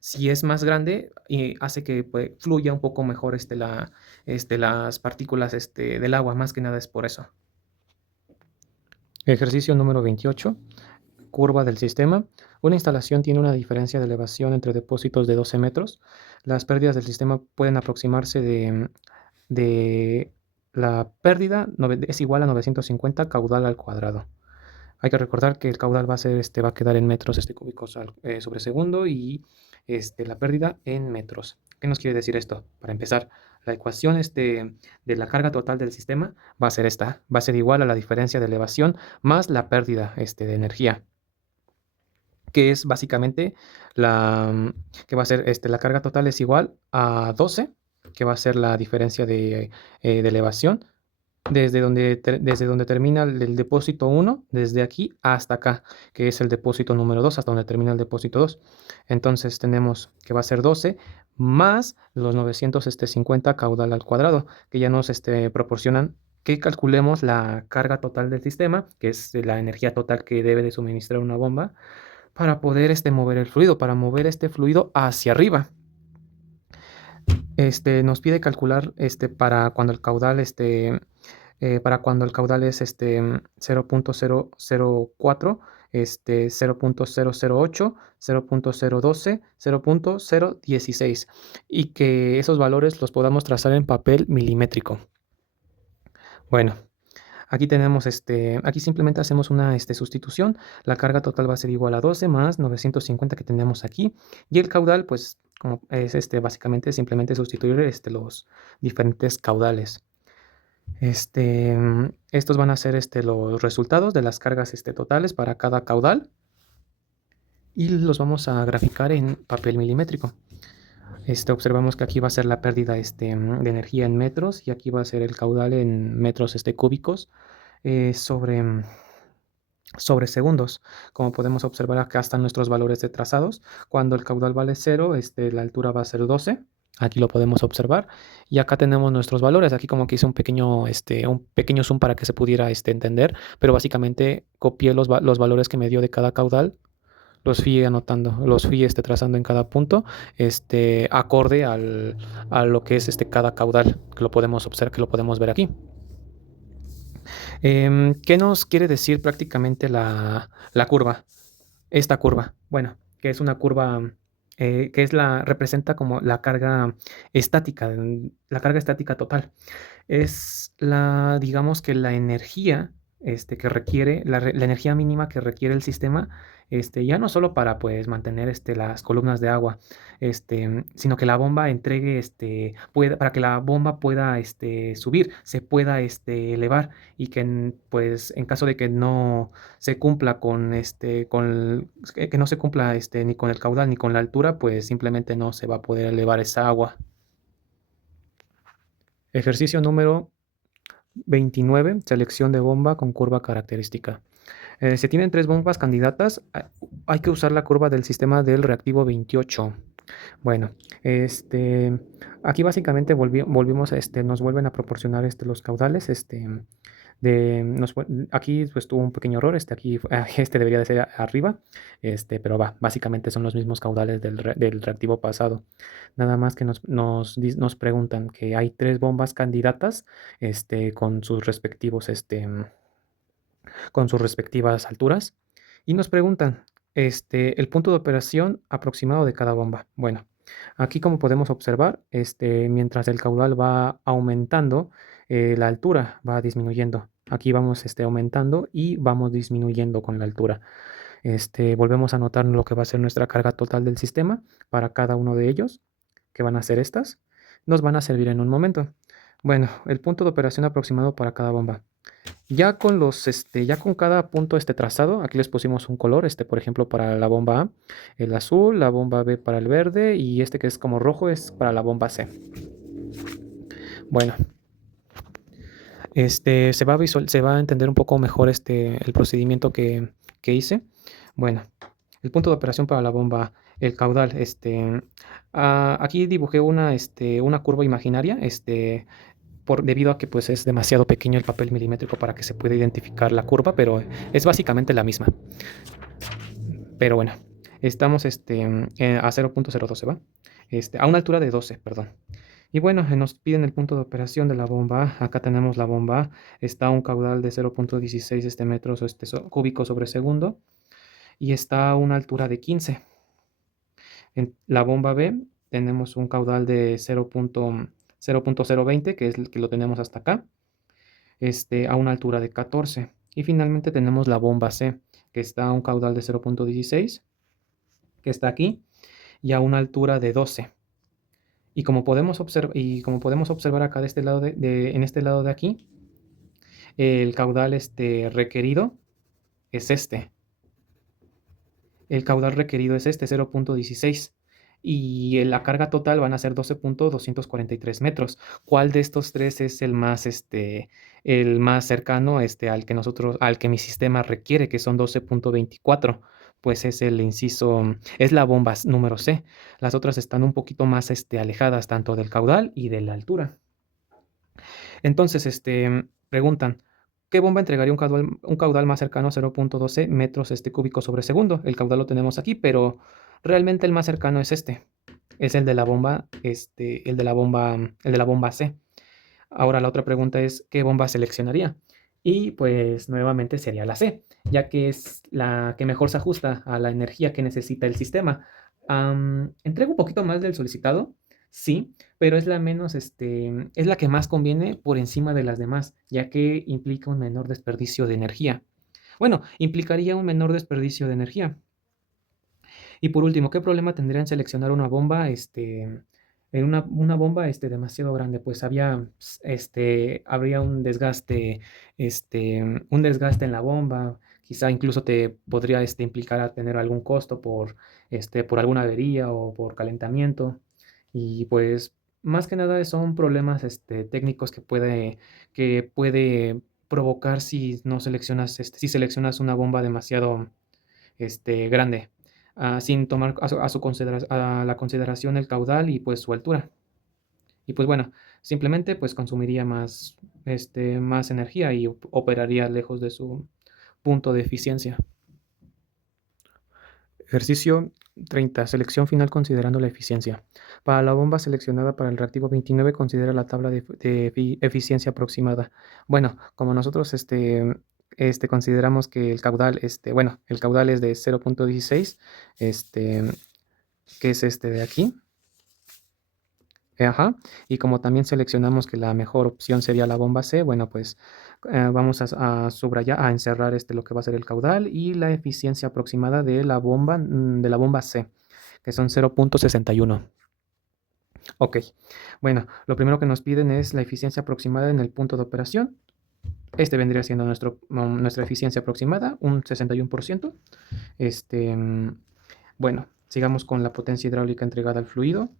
si es más grande, hace que pues, fluya un poco mejor las partículas del agua, más que nada es por eso. Ejercicio número 28. Curva del sistema. Una instalación tiene una diferencia de elevación entre depósitos de 12 metros. Las pérdidas del sistema pueden aproximarse de la pérdida es igual a 950 caudal al cuadrado. Hay que recordar que el caudal va a quedar en metros cúbicos sobre segundo, y la pérdida en metros. ¿Qué nos quiere decir esto? Para empezar, la ecuación de la carga total del sistema va a ser esta. Va a ser igual a la diferencia de elevación más la pérdida de energía, que es básicamente que va a ser la carga total es igual a 12, que va a ser la diferencia de elevación, desde donde termina el depósito 1, desde aquí hasta acá, que es el depósito número 2, hasta donde termina el depósito 2. Entonces tenemos que va a ser 12 más los 950 caudal al cuadrado, que ya nos proporcionan que calculemos la carga total del sistema, que es la energía total que debe de suministrar una bomba, para poder mover el fluido, para mover este fluido hacia arriba. Nos pide calcular para cuando el caudal es 0.004, 0.008, 0.012, 0.016, y que esos valores los podamos trazar en papel milimétrico. Bueno, aquí tenemos aquí simplemente hacemos una sustitución. La carga total va a ser igual a 12 más 950 que tenemos aquí. Y el caudal, pues, como es básicamente simplemente sustituir los diferentes caudales. Estos van a ser los resultados de las cargas totales para cada caudal, y los vamos a graficar en papel milimétrico. Observamos que aquí va a ser la pérdida de energía en metros, y aquí va a ser el caudal en metros cúbicos sobre segundos. Como podemos observar, acá están nuestros valores de trazados. Cuando el caudal vale 0, la altura va a ser 12. Aquí lo podemos observar. Y acá tenemos nuestros valores. Aquí como que hice un pequeño zoom para que se pudiera entender. Pero básicamente copié los valores que me dio de cada caudal. Los fui anotando, los fui trazando en cada punto, acorde a lo que es cada caudal, que lo podemos observar, que lo podemos ver aquí. ¿Qué nos quiere decir prácticamente la curva? Esta curva, bueno, que es una curva que representa como la carga estática total. Es digamos que la energía que requiere, la energía mínima que requiere el sistema ya no solo para pues mantener las columnas de agua, sino que la bomba entregue, para que la bomba pueda subir, se pueda elevar y que pues en caso de que no se cumpla que no se cumpla ni con el caudal ni con la altura, pues simplemente no se va a poder elevar esa agua. Ejercicio número 29, selección de bomba con curva característica. Se tienen tres bombas candidatas. Hay que usar la curva del sistema del reactivo 28. Bueno, aquí básicamente volvimos, nos vuelven a proporcionar los caudales. Aquí pues tuvo un pequeño error. Aquí, debería de ser arriba. Pero básicamente son los mismos caudales del reactivo pasado. Nada más que nos preguntan que hay tres bombas candidatas, con sus respectivos, con sus respectivas alturas y nos preguntan el punto de operación aproximado de cada bomba. Bueno, aquí como podemos observar, mientras el caudal va aumentando, la altura va disminuyendo. Aquí vamos aumentando y vamos disminuyendo con la altura. Volvemos a notar lo que va a ser nuestra carga total del sistema para cada uno de ellos, que van a ser estas. Nos van a servir en un momento. Bueno, el punto de operación aproximado para cada bomba. Ya con cada punto trazado, aquí les pusimos un color, por ejemplo, para la bomba A, el azul, la bomba B para el verde y que es como rojo es para la bomba C. Bueno, se va a entender un poco mejor el procedimiento que hice. Bueno, el punto de operación para la bomba A, el caudal, aquí dibujé una curva imaginaria, debido a que pues es demasiado pequeño el papel milimétrico para que se pueda identificar la curva, pero es básicamente la misma. Pero bueno, estamos a 0.012, ¿va? A una altura de 12, perdón. Y bueno, nos piden el punto de operación de la bomba A. Acá tenemos la bomba A. Está a un caudal de 0.16 metros cúbicos sobre segundo. Y está a una altura de 15. En la bomba B tenemos un caudal de 0.020, que es el que lo tenemos hasta acá, a una altura de 14. Y finalmente tenemos la bomba C, que está a un caudal de 0.16, que está aquí, y a una altura de 12. Y como podemos observar acá de este lado en este lado de aquí, el caudal requerido es este. El caudal requerido es 0.16. Y la carga total van a ser 12.243 metros. ¿Cuál de estos tres es el más cercano al que mi sistema requiere, que son 12.24? Pues es el inciso, es la bomba número C. Las otras están un poquito más alejadas tanto del caudal y de la altura. Entonces, preguntan, ¿qué bomba entregaría un caudal más cercano a 0.12 metros cúbicos sobre segundo? El caudal lo tenemos aquí, pero realmente el más cercano es es el de la bomba, el de la bomba C. Ahora la otra pregunta es, ¿qué bomba seleccionaría? Y pues nuevamente sería la C, ya que es la que mejor se ajusta a la energía que necesita el sistema. ¿Entrega un poquito más del solicitado? Sí, pero es la menos, es la que más conviene por encima de las demás, ya que implica un menor desperdicio de energía. Bueno, implicaría un menor desperdicio de energía. Y por último, ¿qué problema tendría en seleccionar una bomba, en una bomba, demasiado grande? Pues habría un desgaste en la bomba. Quizá incluso te podría, implicar a tener algún costo por alguna avería o por calentamiento. Y pues, más que nada son problemas, técnicos que puede provocar si no seleccionas, si seleccionas una bomba demasiado, grande, sin tomar a la consideración el caudal y pues su altura. Y pues bueno, simplemente pues consumiría más energía y operaría lejos de su punto de eficiencia. Ejercicio 30. Selección final considerando la eficiencia. Para la bomba seleccionada para el reactivo 29, considera la tabla de eficiencia aproximada. Bueno, como nosotros consideramos que el caudal, el caudal es de 0.16, que es de aquí. Ajá, y como también seleccionamos que la mejor opción sería la bomba C, bueno, pues vamos a subrayar, a encerrar lo que va a ser el caudal y la eficiencia aproximada de la bomba C, que son 0,61. Ok, bueno, lo primero que nos piden es la eficiencia aproximada en el punto de operación. Este vendría siendo nuestra eficiencia aproximada, un 61%. Este, mm, bueno, sigamos con la potencia hidráulica entregada al fluido.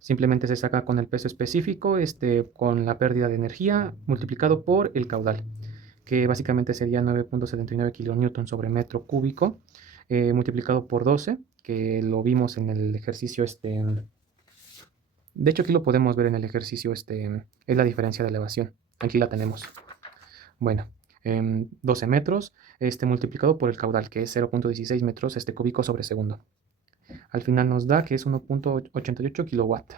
Simplemente se saca con el peso específico, con la pérdida de energía multiplicado por el caudal, que básicamente sería 9,79 kilonewton sobre metro cúbico, multiplicado por 12, que lo vimos en el ejercicio. De hecho, aquí lo podemos ver en el ejercicio, es la diferencia de elevación. Aquí la tenemos. Bueno, 12 metros, multiplicado por el caudal, que es 0,16 metros cúbicos sobre segundo. Al final nos da que es 1,88 kilowatt.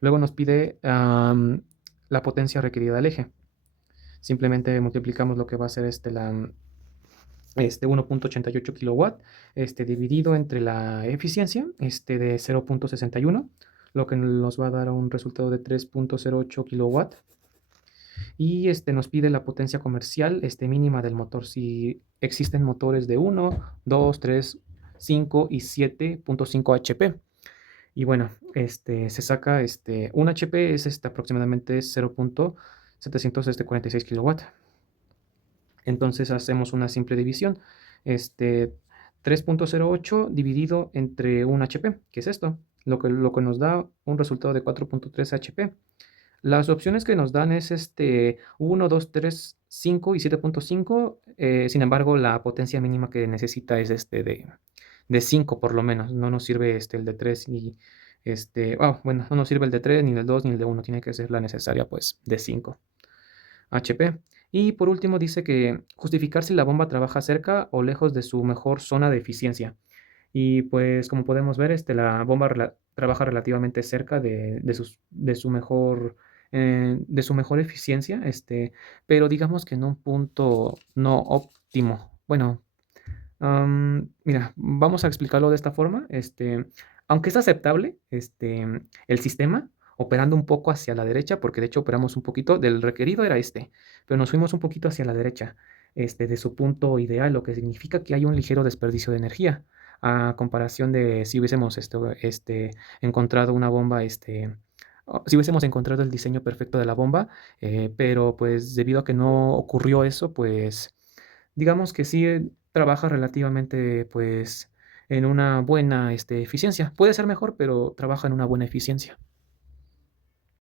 Luego nos pide la potencia requerida del eje. Simplemente multiplicamos lo que va a ser 1,88 kilowatt, dividido entre la eficiencia de 0,61, lo que nos va a dar un resultado de 3,08 kilowatt. Y nos pide la potencia comercial mínima del motor. Si existen motores de 1, 2, 3, 5 y 7,5 HP. Y bueno, se saca, 1 HP es aproximadamente 0,746 kilowatt. Entonces hacemos una simple división. 3,08 dividido entre 1 HP, que es esto, lo que nos da un resultado de 4,3 HP. Las opciones que nos dan es 1, 2, 3, 5 y 7,5. Sin embargo, la potencia mínima que necesita es de 5 por lo menos. No nos sirve el de 3 y bueno, no nos sirve el de 3 ni el de 2 ni el de 1. Tiene que ser la necesaria pues de 5 HP. Y por último dice que justificar si la bomba trabaja cerca o lejos de su mejor zona de eficiencia. Y pues como podemos ver, la bomba trabaja relativamente cerca de su mejor eficiencia, pero digamos que en un punto no óptimo. Bueno, mira, vamos a explicarlo de esta forma. Aunque es aceptable, el sistema operando un poco hacia la derecha, porque de hecho operamos un poquito, del requerido era pero nos fuimos un poquito hacia la derecha, de su punto ideal, lo que significa que hay un ligero desperdicio de energía, a comparación de si hubiésemos encontrado una bomba, si hubiésemos encontrado el diseño perfecto de la bomba, pero pues debido a que no ocurrió eso, pues digamos que sí trabaja relativamente, pues, en una buena eficiencia. Puede ser mejor, pero trabaja en una buena eficiencia.